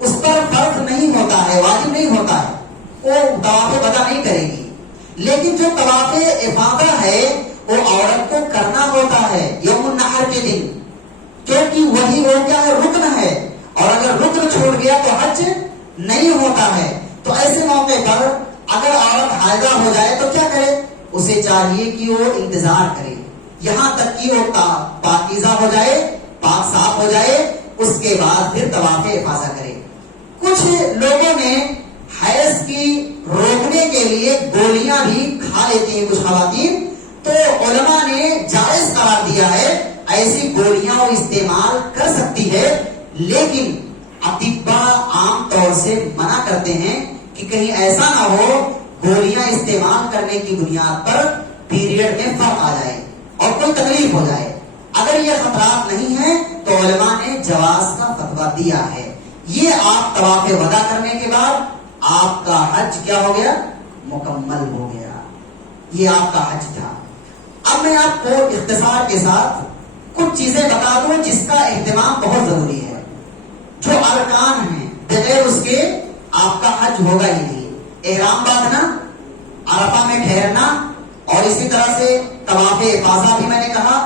اس پر فرض نہیں ہوتا ہے، واجب نہیں ہوتا ہے، وہ طواف وداع نہیں کرے گی۔ لیکن جو طواف افاضہ ہے وہ عورت کو کرنا ہوتا ہے یوم النحر کے دن، کیونکہ وہی وہ کیا ہے؟ رکن ہے، اور اگر رکن چھوڑ گیا تو حج نہیں ہوتا ہے۔ تو ایسے موقع پر اگر عورت حائضہ ہو جائے تو کیا کرے؟ اسے چاہیے کہ وہ انتظار کرے یہاں تک کہ وہ پاکیزہ ہو جائے، پاک صاف ہو جائے، اس کے بعد پھر طواف افاضہ کرے۔ کچھ لوگوں نے حیض کی روکنے کے لیے گولیاں بھی کھا لیتے ہیں کچھ خواتین، تو علماء نے جائز قرار دیا ہے ایسی گولیاں وہ استعمال کر سکتی ہے، لیکن اطباء عام طور سے منع کرتے ہیں کہ کہیں ایسا نہ ہو گولیاں استعمال کرنے کی بنیاد پر پیریڈ میں فرق آ جائے اور کوئی تکلیف ہو جائے۔ اگر یہ خطرات نہیں ہیں تو علماء نے جواز کا فتویٰ دیا ہے۔ یہ آپ طواف وداع کرنے کے بعد آپ کا حج کیا ہو گیا؟ مکمل ہو گیا۔ یہ آپ کا حج تھا۔ اب میں آپ کو اختصار کے ساتھ کچھ چیزیں بتا دوں جس کا اہتمام بہت ضروری ہے، جو ارکان ہیں، بغیر اس کے آپ کا حج ہوگا ہی نہیں۔ احرام باندھنا، عرفہ میں ٹھہرنا، اور اسی طرح سے طواف افاضہ بھی میں نے کہا،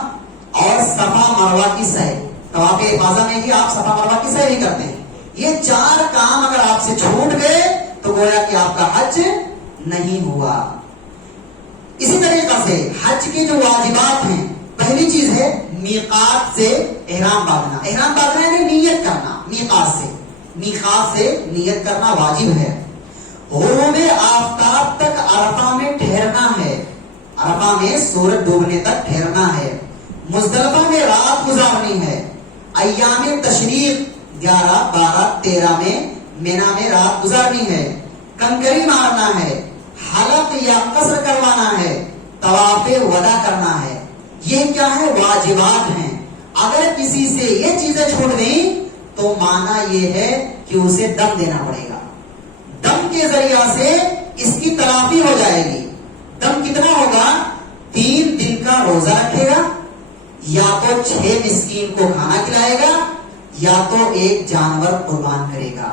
اور صفا مروہ کی سعی۔ طواف افاضہ میں ہی آپ صفا مروہ کی سعی کرتے ہیں۔ یہ چار کام اگر آپ سے چھوٹ گئے تو گویا کہ آپ کا حج نہیں ہوا۔ اسی طریقے سے حج کے جو واجبات ہیں، پہلی چیز ہے میقات سے احرام باندھنا۔ احرام باندھنا یعنی نیت کرنا، میقات سے نیت کرنا واجب ہے۔ غروب آفتاب تک عرفہ میں ٹھہرنا ہے، عرفہ میں سورج ڈوبنے تک ٹھہرنا ہے۔ مزدلفہ میں رات گزارنی ہے۔ ایام تشریق 11، 12، 13 میں مینا میں رات گزارنی ہے۔ کنکری مارنا ہے، حلق یا قصر کروانا ہے، طواف وداع کرنا ہے۔ یہ کیا ہے؟ واجبات ہیں۔ اگر کسی سے یہ چیزیں چھوٹ گئیں تو معنی یہ ہے کہ اسے دم دینا پڑے گا۔ دم کے ذریعہ سے اس کی تلافی ہو جائے گی۔ دم کتنا ہوگا؟ 3 دن کا روزہ رکھے گا، یا تو 6 مسکین کو کھانا کھلائے گا، یا تو ایک جانور قربان کرے گا،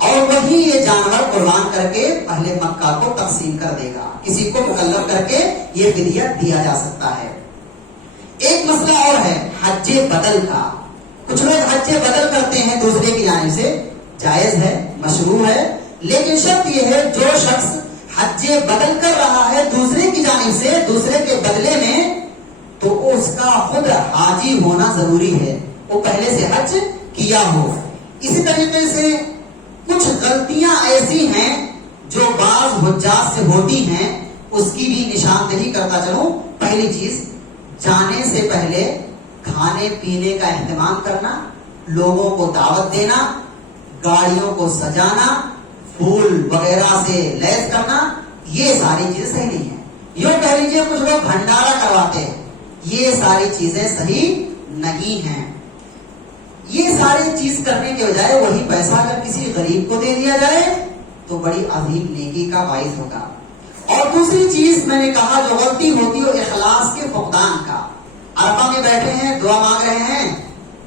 اور وہی یہ جانور قربان کر کے اہل مکہ کو تقسیم کر دے گا۔ کسی کو مکلف کر کے یہ فدیہ دیا جا سکتا ہے۔ ایک مسئلہ اور ہے حج بدل کا۔ کچھ لوگ حج بدل کرتے ہیں دوسرے کی جانب سے، جائز ہے، مشروع ہے، لیکن شرط یہ ہے جو شخص حج بدل کر رہا ہے دوسرے کی جانب سے، دوسرے کے بدلے میں، تو اس کا خود حاجی ہونا ضروری ہے، وہ پہلے سے حج کیا ہو۔ اسی طریقے سے کچھ غلطیاں ایسی ہیں جو بعض حجاج سے ہوتی ہیں، اس کی بھی نشاندہی کرتا چلوں۔ پہلی چیز، جانے سے پہلے کھانے پینے کا اہتمام کرنا، لوگوں کو دعوت دینا، گاڑیوں کو سجانا، پھول وغیرہ سے لیس کرنا، یہ ساری چیزیں صحیح نہیں ہیں۔ یوں کہہ لیجیے کچھ لوگ بھنڈارا کرواتے ہیں، یہ ساری چیزیں صحیح نہیں ہیں۔ یہ ساری چیز کرنے کے بجائے وہی پیسہ اگر کسی غریب کو دے دیا جائے تو بڑی عظیم نیکی کا باعث ہوگا۔ اور دوسری چیز میں نے کہا جو غلطی ہوتی ہے اخلاص کے فقدان کا۔ عرفہ میں بیٹھے ہیں، دعا مانگ رہے ہیں،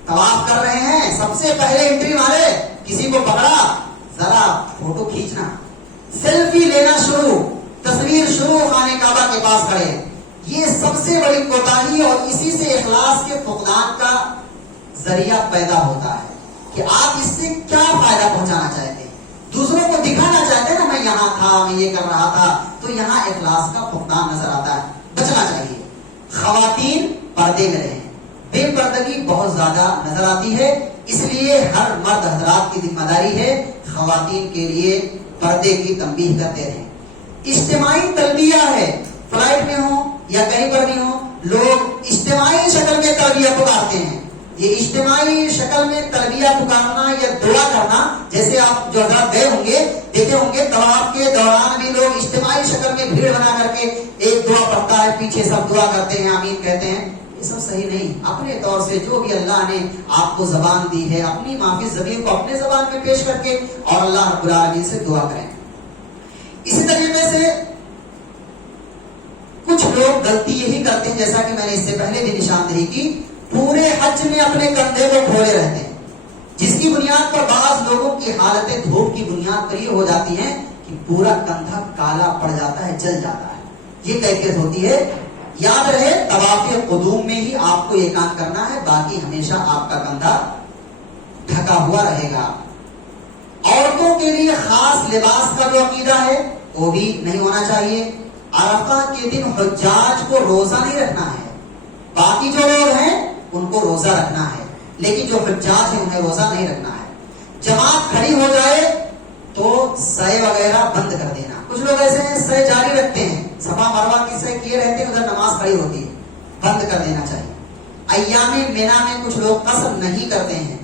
طواف کر رہے ہیں، سب سے پہلے انٹری مارے، کسی کو پکڑا، ذرا فوٹو کھینچنا، سیلفی لینا شروع، تصویر شروع، خانہ کعبہ کے پاس کھڑے، یہ سب سے بڑی کوتاہی، اور اسی سے اخلاص کے فقدان کا ذریعہ پیدا ہوتا ہے کہ آپ اس سے کیا فائدہ پہنچانا چاہتے ہیں، دوسروں کو دکھانا چاہتے ہیں نا میں یہاں تھا، میں یہ کر رہا تھا، تو یہاں اخلاص کا فقدان نظر آتا ہے، بچنا چاہیے۔ خواتین پردے میں رہیں، بے پردگی بہت زیادہ نظر آتی ہے، اس لیے ہر مرد حضرات کی ذمہ داری ہے خواتین کے لیے پردے کی تنبیہ کرتے رہیں۔ اجتماعی تلبیہ ہے، فلائٹ میں ہو یا کہیں پر بھی ہو، لوگ اجتماعی شکل میں تلبیہ پکارتے ہیں۔ یہ اجتماعی شکل میں تلبیہ پکارنا یا دعا کرنا، جیسے آپ جو حضرات گئے ہوں گے دیکھے ہوں گے طواف کے دوران بھی لوگ اجتماعی شکل میں بھیڑ بنا کر کے ایک دعا پڑھتا ہے، پیچھے سب دعا کرتے ہیں، آمین کہتے ہیں، یہ سب صحیح نہیں۔ اپنے طور سے جو بھی اللہ نے آپ کو زبان دی ہے، اپنی معافی ضمیر کو اپنے زبان میں پیش کر کے اور اللہ رب العالمین سے دعا کریں۔ اسی طریقے سے کچھ لوگ غلطی یہی کرتے ہیں، جیسا کہ میں نے اس سے پہلے بھی نشاندہی کی، پورے حج میں اپنے کندھے کو کھولے رہتے ہیں، جس کی بنیاد پر بعض لوگوں کی حالتیں دھوپ کی بنیاد پر یہ ہو جاتی ہیں کہ پورا کندھا کالا پڑ جاتا ہے، جل جاتا ہے، یہ کیفیت ہوتی ہے۔ یاد رہے طواف قدوم میں ہی آپ کو یہ کام کرنا ہے، باقی ہمیشہ آپ کا کندھا ڈھکا ہوا رہے گا۔ عورتوں کے لیے خاص لباس کا جو عقیدہ ہے وہ بھی نہیں ہونا چاہیے. عرفہ کے دن حجاج کو روزہ نہیں رکھنا ہے. باقی جو لوگ ہیں ان کو روزہ رکھنا ہے, لیکن جو حجاج ہیں انہیں روزہ نہیں رکھنا ہے. جماعت کھڑی ہو جائے تو سعی وغیرہ بند کر دینا. کچھ لوگ ایسے ہیں سعی جاری رکھتے ہیں, صفا مروا کی سعی کیے رہتے ہیں, ادھر نماز کھڑی ہوتی ہے, بند کر دینا چاہیے. ایام مینا میں کچھ لوگ قصر نہیں کرتے ہیں.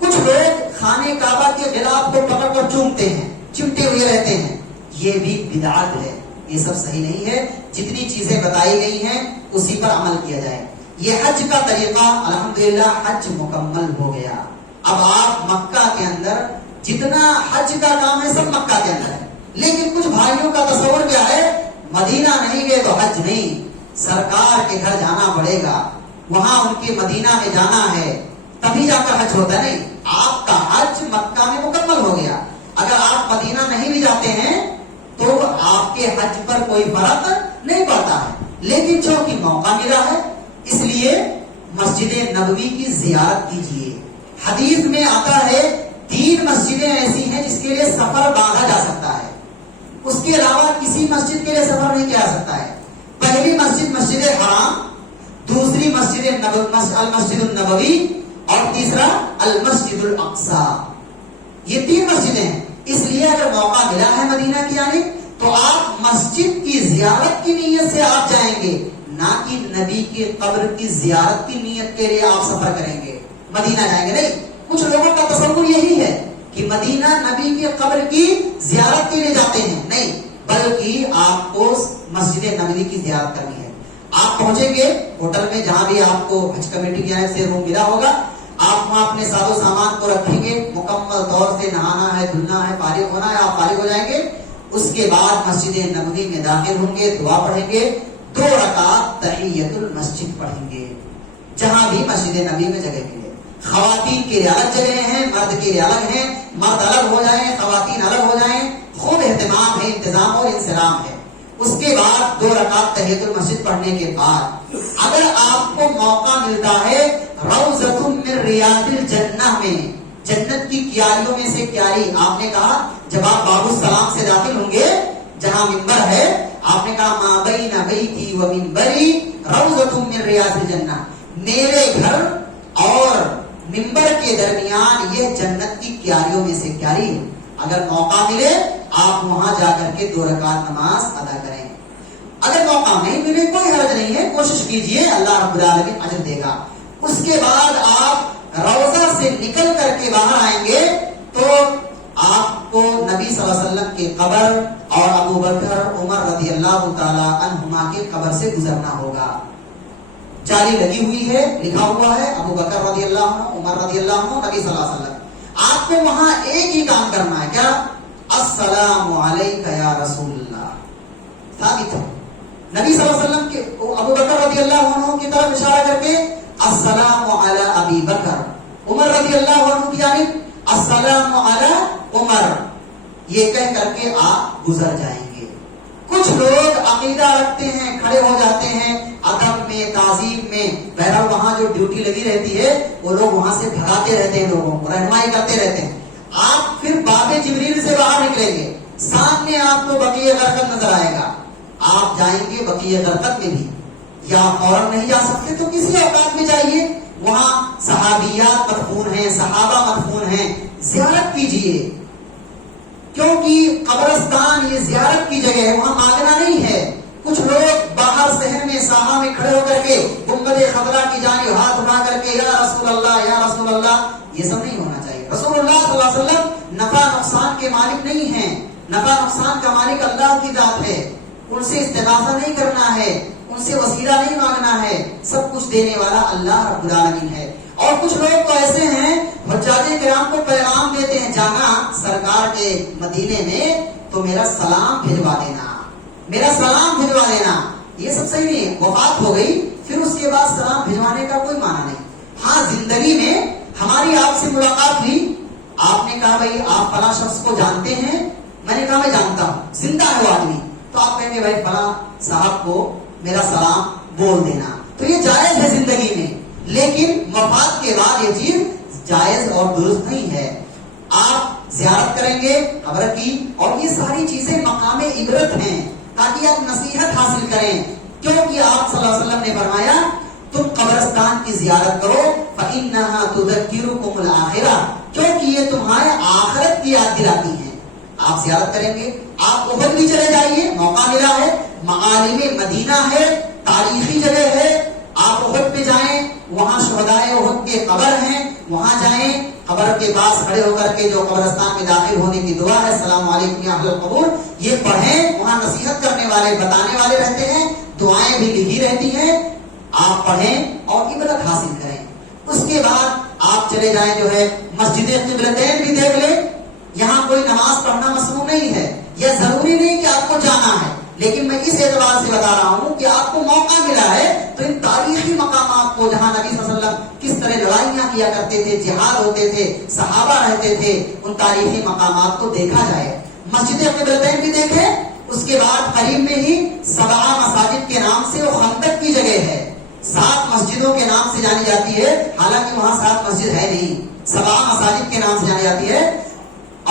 کچھ لوگ خانے کعبہ کے غلاف کو پکڑ کر چومتے ہیں, چمٹے ہوئے رہتے ہیں. یہ بھی بدعت ہے, یہ سب صحیح نہیں ہے. جتنی چیزیں بتائی گئی ہیں اسی پر عمل کیا جائے. یہ حج کا طریقہ الحمدللہ حج مکمل ہو گیا. اب آپ مکہ کے اندر جتنا حج کا کام ہے سب مکہ کے اندر ہے, لیکن کچھ بھائیوں کا تصور کیا ہے, مدینہ نہیں گئے تو حج نہیں, سرکار کے گھر جانا پڑے گا, وہاں ان کے مدینہ میں جانا ہے تبھی جا کر حج ہوتا ہے. نہیں, آپ کا حج مکہ میں مکمل ہو گیا. اگر آپ مدینہ نہیں بھی جاتے ہیں تو آپ کے حج پر کوئی فرق نہیں پڑتا ہے, لیکن چونکہ موقع ملا ہے اس لیے مسجد نبوی کی زیارت کیجیے. حدیث میں آتا ہے 3 مسجدیں ایسی ہیں جس کے لیے سفر باندھا جا سکتا ہے, اس کے علاوہ کسی مسجد کے لیے سفر نہیں کیا جا سکتا ہے. پہلی مسجد مسجد حرام, دوسری مسجد المسجد النبوی, اور تیسرا المسجد الاقصی. یہ 3 مسجدیں ہیں. اس لیے اگر موقع ملا ہے مدینہ کی آنے تو آپ مسجد کی زیارت کی نیت سے آپ جائیں گے, نہ کہ نبی کی قبر کی زیارت کی نیت کے لیے آپ سفر کریں گے, مدینہ جائیں گے. نہیں, کچھ لوگوں کا تصور یہی ہے کہ مدینہ نبی کی قبر کی زیارت کے لیے جاتے ہیں. نہیں, بلکہ آپ کو مسجد نبوی کی زیارت کرنی ہے. آپ پہنچیں گے ہوٹل میں جہاں بھی آپ کو حج کمیٹی کی جانب سے روم ملا ہوگا, آپ وہاں اپنے ساز و سامان کو رکھیں گے, مکمل طور سے نہانا ہے, دھلنا ہے, فارغ ہونا ہے, آپ فارغ ہو جائیں گے. اس کے بعد مسجد نبوی میں داخل ہوں گے, دعا پڑھیں گے, 2 رکعت تحیۃ المسجد پڑھیں گے, جہاں بھی مسجد نبوی میں جگہ ملے. خواتین کے لیے الگ جگہ ہیں, مرد کے لیے الگ ہیں. مرد الگ ہو جائیں, خواتین الگ ہو جائیں, خوب اہتمام ہے, انتظام اور انسلام ہے. اس کے بعد 2 رکعت تحیۃ المسجد پڑھنے کے بعد اگر آپ کو موقع ملتا ہے روضۃ من ریاض الجنہ میں, جنت کی کیاریوں میں سے کیاری, آپ نے کہا جب آپ باب السلام سے داخل ہوں گے جہاں منبر ہے, آپ نے کہا ما بین بیتی و منبری روضۃ من ریاض الجنہ, میرے گھر اور منبر کے درمیان یہ جنت کی کیاریوں میں سے کیاری ہے. اگر موقع ملے آپ وہاں جا کر کے 2 رکعت نماز ادا کریں. اگر موقع نہیں ملے کوئی حرج نہیں ہے, کوشش کیجئے, اللہ رب العالمین اجر دے گا. اس کے بعد آپ روضہ سے نکل کر کے باہر آئیں گے تو آپ کو نبی صلی اللہ علیہ وسلم کی قبر اور ابو بکر عمر رضی اللہ تعالی عنہما کی قبر سے گزرنا ہوگا. جالی لگی ہوئی ہے, لکھا ہوا ہے ابو بکر رضی اللہ عنہ, عمر رضی اللہ عنہ, نبی صلی اللہ علیہ وسلم. آپ کو وہاں ایک ہی کام کرنا ہے, کیا؟ السلام علیکہ یا رسول اللہ. ثابت ہے نبی صلی اللہ علیہ وسلم کے ابو بکر رضی اللہ عنہ کی طرف اشارہ کر کے السلام علی ابی بکر, عمر رضی اللہ عنہ کی جانب السلام علی عمر, یہ کہہ کر کے آپ گزر جائیں گے. کچھ لوگ عقیدہ رکھتے ہیں, کھڑے ہو جاتے ہیں ادب میں, تعظیم میں, بہرحال وہاں جو ڈیوٹی لگی رہتی ہے وہ لوگ وہاں سے بھگاتے رہتے ہیں, لوگوں کو رہنمائی کرتے رہتے ہیں. آپ پھر باب جبریل سے باہر نکلیں گے, سامنے آپ کو بقیع غرقد نظر آئے گا. آپ جائیں گے بقیع غرقد میں بھی, یا فوراً نہیں جا سکتے تو کسی اوقات میں جائیے, وہاں صحابیات مدفون ہیں, صحابہ مدفون ہیں, زیارت کیجئے. کیونکہ قبرستان یہ زیارت کی جگہ ہے, وہاں مانگنا نہیں ہے. کچھ لوگ باہر شہر میں ساحہ میں کھڑے ہو کر کے گنبد خضرا کی جانب ہاتھ اٹھا کر کے یا رسول اللہ یا رسول اللہ, یہ سب نہیں ہونا چاہیے. رسول اللہ صلی اللہ علیہ وسلم نفع نقصان کے مالک نہیں ہیں, نفع نقصان کا مالک اللہ کی ذات ہے. ان سے استغاثہ نہیں کرنا ہے, ان سے وسیلہ نہیں مانگنا ہے, سب کچھ دینے والا اللہ رب العالمین ہے. اور کچھ لوگ تو ایسے ہیں حجاج کرام کو پیغام دیتے ہیں, جانا سرکار کے مدینے میں تو میرا سلام بھجوا دینا, میرا سلام بھجوا دینا. یہ سب صحیح نہیں ہے. وفات ہو گئی پھر اس کے بعد سلام بھجوانے کا کوئی معنی نہیں. ہاں زندگی میں ہماری آپ سے ملاقات ہوئی, آپ نے کہا بھائی آپ فلاں شخص کو جانتے ہیں, میں نے کہا میں جانتا ہوں, زندہ ہے وہ آدمی, تو آپ کہیں گے بھائی فلاں صاحب کو میرا سلام بول دینا, تو یہ جائز ہے زندگی میں. لیکن وفات کے بعد یہ چیز جائز اور درست نہیں ہے. آپ زیارت کریں گے قبر کی، اور یہ ساری چیزیں مقام عبرت ہیں تاکہ آپ نصیحت حاصل کریں، کیونکہ آپ صلی اللہ علیہ وسلم نے فرمایا تم قبرستان کی زیارت کرو فإنها تذکرکم الآخرہ، کیونکہ یہ تمہارے آخرت کی یاد دلاتی ہیں۔ آپ زیارت کریں گے، آپ احد بھی چلے جائیے، موقع ملا ہے، معالم مدینہ ہے، تاریخی جگہ ہے، آپ احد پہ جائیں، وہاں شہدائے احد کے قبر ہیں، وہاں جائیں، قبر کے پاس کھڑے ہو کر کے جو قبرستان میں داخل ہونے کی دعا ہے السلام علیکم یا اہل القبور، یہ پڑھیں، وہاں نصیحت کرنے والے بتانے والے رہتے ہیں، دعائیں بھی لکھی رہتی ہیں، آپ پڑھیں اور عبرت حاصل کریں۔ اس کے بعد آپ چلے جائیں جو ہے مسجد قبلتین بھی دیکھ لیں، یہاں کوئی نماز پڑھنا مصنوع نہیں ہے، یہ ضروری نہیں کہ آپ کو جانا ہے، لیکن میں اس اعتبار سے بتا رہا ہوں کہ آپ کو موقع ملا ہے تو ان تاریخی مقامات کو جہاں نبی صلی اللہ علیہ وسلم کس طرح لڑائیاں کیا کرتے تھے، جہاد ہوتے تھے، صحابہ رہتے تھے، ان تاریخی مقامات کو دیکھا جائے۔ مسجد قبلتین بھی دیکھیں، اس کے بعد قریب میں ہی 7 مساجد کے نام سے وہ خندق کی جگہ ہے، 7 مسجدوں کے نام سے جانی جاتی ہے، حالانکہ وہاں 7 مسجد ہے نہیں، 7 مساجد کے نام سے جانی جاتی ہے،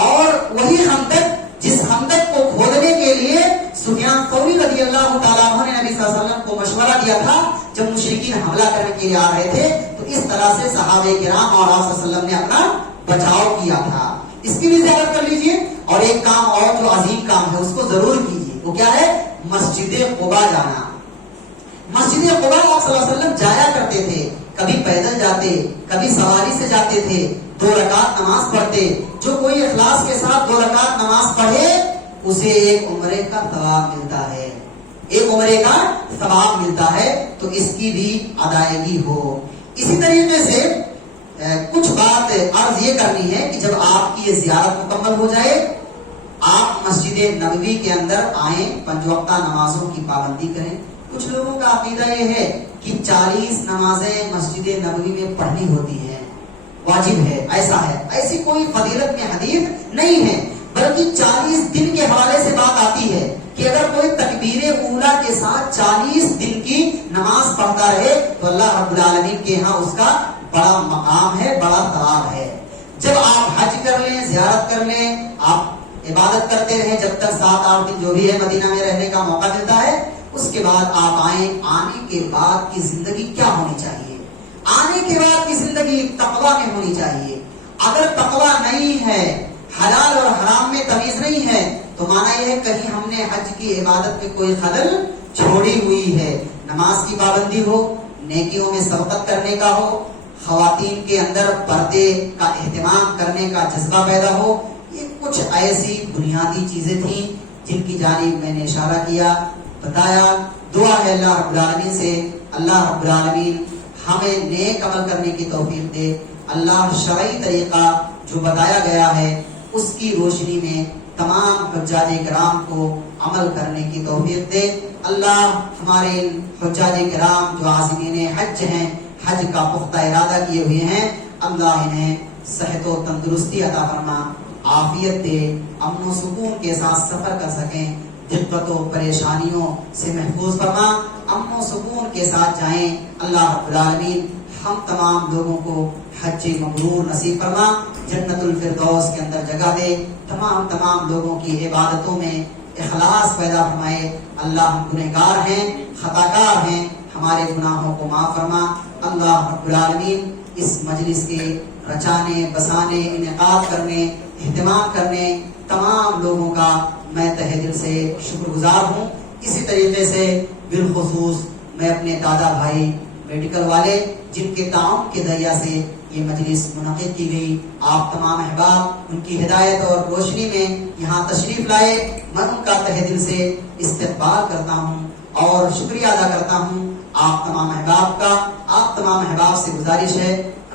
اور وہی خندق جس خندق کو کھودنے کے لیے سفیان ثوری رضی اللہ تعالیٰ عنہ نے نبی صلی اللہ علیہ وسلم کو مشورہ دیا تھا جب مشرکین حملہ کرنے کے لیے آ رہے تھے، تو اس طرح سے صحابہ کرام اور آپ صلی اللہ علیہ وسلم نے اپنا بچاؤ کیا تھا۔ اس کی بھی زیارت کر لیجئے، اور ایک کام اور جو عظیم کام ہے اس کو ضرور کیجئے، وہ کیا ہے؟ مسجد قباء جانا۔ مسجد قباء آپ صلی اللہ علیہ وسلم جایا کرتے تھے، کبھی پیدل جاتے، کبھی سواری سے جاتے تھے، 2 رکعت نماز پڑھتے، جو کوئی اخلاص کے ساتھ 2 رکعت نماز پڑھے اسے ایک عمرے کا ثواب ملتا ہے، ایک عمرے کا ثواب ملتا ہے، تو اس کی بھی ادائیگی ہو۔ اسی طریقے سے کچھ بات عرض یہ کرنی ہے کہ جب آپ کی یہ زیارت مکمل ہو جائے، آپ مسجد نبوی کے اندر آئیں، 5 وقتہ نمازوں کی پابندی کریں۔ کچھ لوگوں کا عقیدہ یہ ہے کہ 40 نمازیں مسجد نبوی میں پڑھنی ہوتی ہیں، واجب ہے، ایسا ہے، ایسی کوئی فضیلت میں حدیث نہیں ہے، بلکہ 40 دن کے حوالے سے بات آتی ہے کہ اگر کوئی تکبیر اولا کے ساتھ 40 دن کی نماز پڑھتا رہے تو اللہ رب العالمین کے ہاں اس کا بڑا مقام ہے، بڑا ثواب ہے۔ جب آپ حج کر لیں، زیارت کر لیں، آپ عبادت کرتے رہیں جب تک 7-8 دن جو بھی ہے مدینہ میں رہنے کا موقع ملتا ہے، اس کے بعد آپ آئیں، آنے کے بعد کی زندگی کیا ہونی چاہیے؟ آنے کے بعد کی زندگی تقویٰ میں ہونی چاہیے۔ اگر تقویٰ نہیں ہے، حلال اور حرام میں تمیز نہیں ہے، تو مانا یہ ہے کہیں ہم نے حج کی عبادت میں کوئی خلل چھوڑی ہوئی ہے۔ نماز کی پابندی ہو، نیکیوں میں سبقت کرنے کا ہو، خواتین کے اندر پردے کا اہتمام کرنے کا جذبہ پیدا ہو، یہ کچھ ایسی بنیادی چیزیں تھیں جن کی جانب میں نے اشارہ کیا، بتایا۔ دعا ہے اللہ رب العالمین سے، اللہ رب العالمین ہمیں نیک عمل کرنے کی توفیق دے، اللہ شرعی طریقہ جو بتایا گیا ہے اس کی روشنی میں تمام حجاج کرام کو عمل کرنے کی توفیق دے۔ اللہ ہمارے حجاج کرام جو عازمین حج ہیں، حج کا پختہ ارادہ کیے ہوئے ہیں، اللہ انہیں صحت و تندرستی عطا فرما، عافیت دے، امن و سکون کے ساتھ سفر کر سکیں، دقت و پریشانیوں سے محفوظ فرما، امن و سکون کے ساتھ جائیں۔ اللہ رب العالمین ہم تمام لوگوں کو حج مبرور نصیب فرما، جنت الفردوس کے اندر جگہ دے، تمام لوگوں کی عبادتوں میں اخلاص پیدا فرمائے۔ اللہ ہم گنہگار ہیں، خطا کار ہیں، ہمارے گناہوں کو معاف فرما۔ اللہ رب العالمین اس مجلس کے رچانے، بسانے، انعقاد کرنے، اہتمام کرنے تمام لوگوں کا میں تہہ دل سے شکر گزار ہوں۔ اسی طریقے سے بالخصوص میں اپنے دادا بھائی میڈیکل والے جن کے تعاون کے ذریعہ سے یہ مجلس منعقد کی گئی، آپ تمام احباب ان کی ہدایت اور روشنی میں یہاں تشریف لائے، میں ان کا تہہ دل سے استقبال کرتا ہوں اور شکریہ ادا کرتا ہوں آپ تمام احباب کا۔ آپ تمام احباب سے گزارش ہے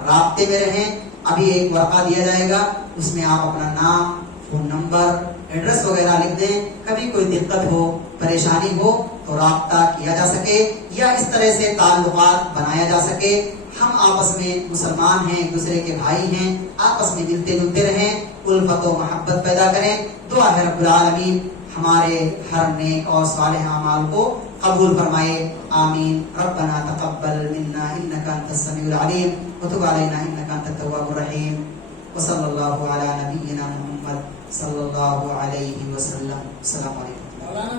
رابطے میں رہیں۔ ابھی ایک ورقہ دیا جائے گا، اس میں آپ اپنا نام، فون نمبر، ایڈریس وغیرہ لکھ دیں، کبھی کوئی دقت ہو، پریشانی ہو تو رابطہ کیا جا سکے یا اس طرح سے تعلقات بنایا جا سکے۔ ہم آپس میں مسلمان ہیں، ایک دوسرے کے بھائی ہیں، آپس میں ملتے جلتے رہیں، الفت و محبت پیدا کریں۔ دعا ہے رب العالمین ہمارے ہر نیک اور صالح اعمال کو قبول فرمائے، آمین۔ ربنا تقبل منا انک انت السمیع العلیم وتب علینا انک انت التواب الرحیم، وصلی اللہ علی نبینا محمد محمد صلی اللہ علیہ وسلم. السلام علیکم.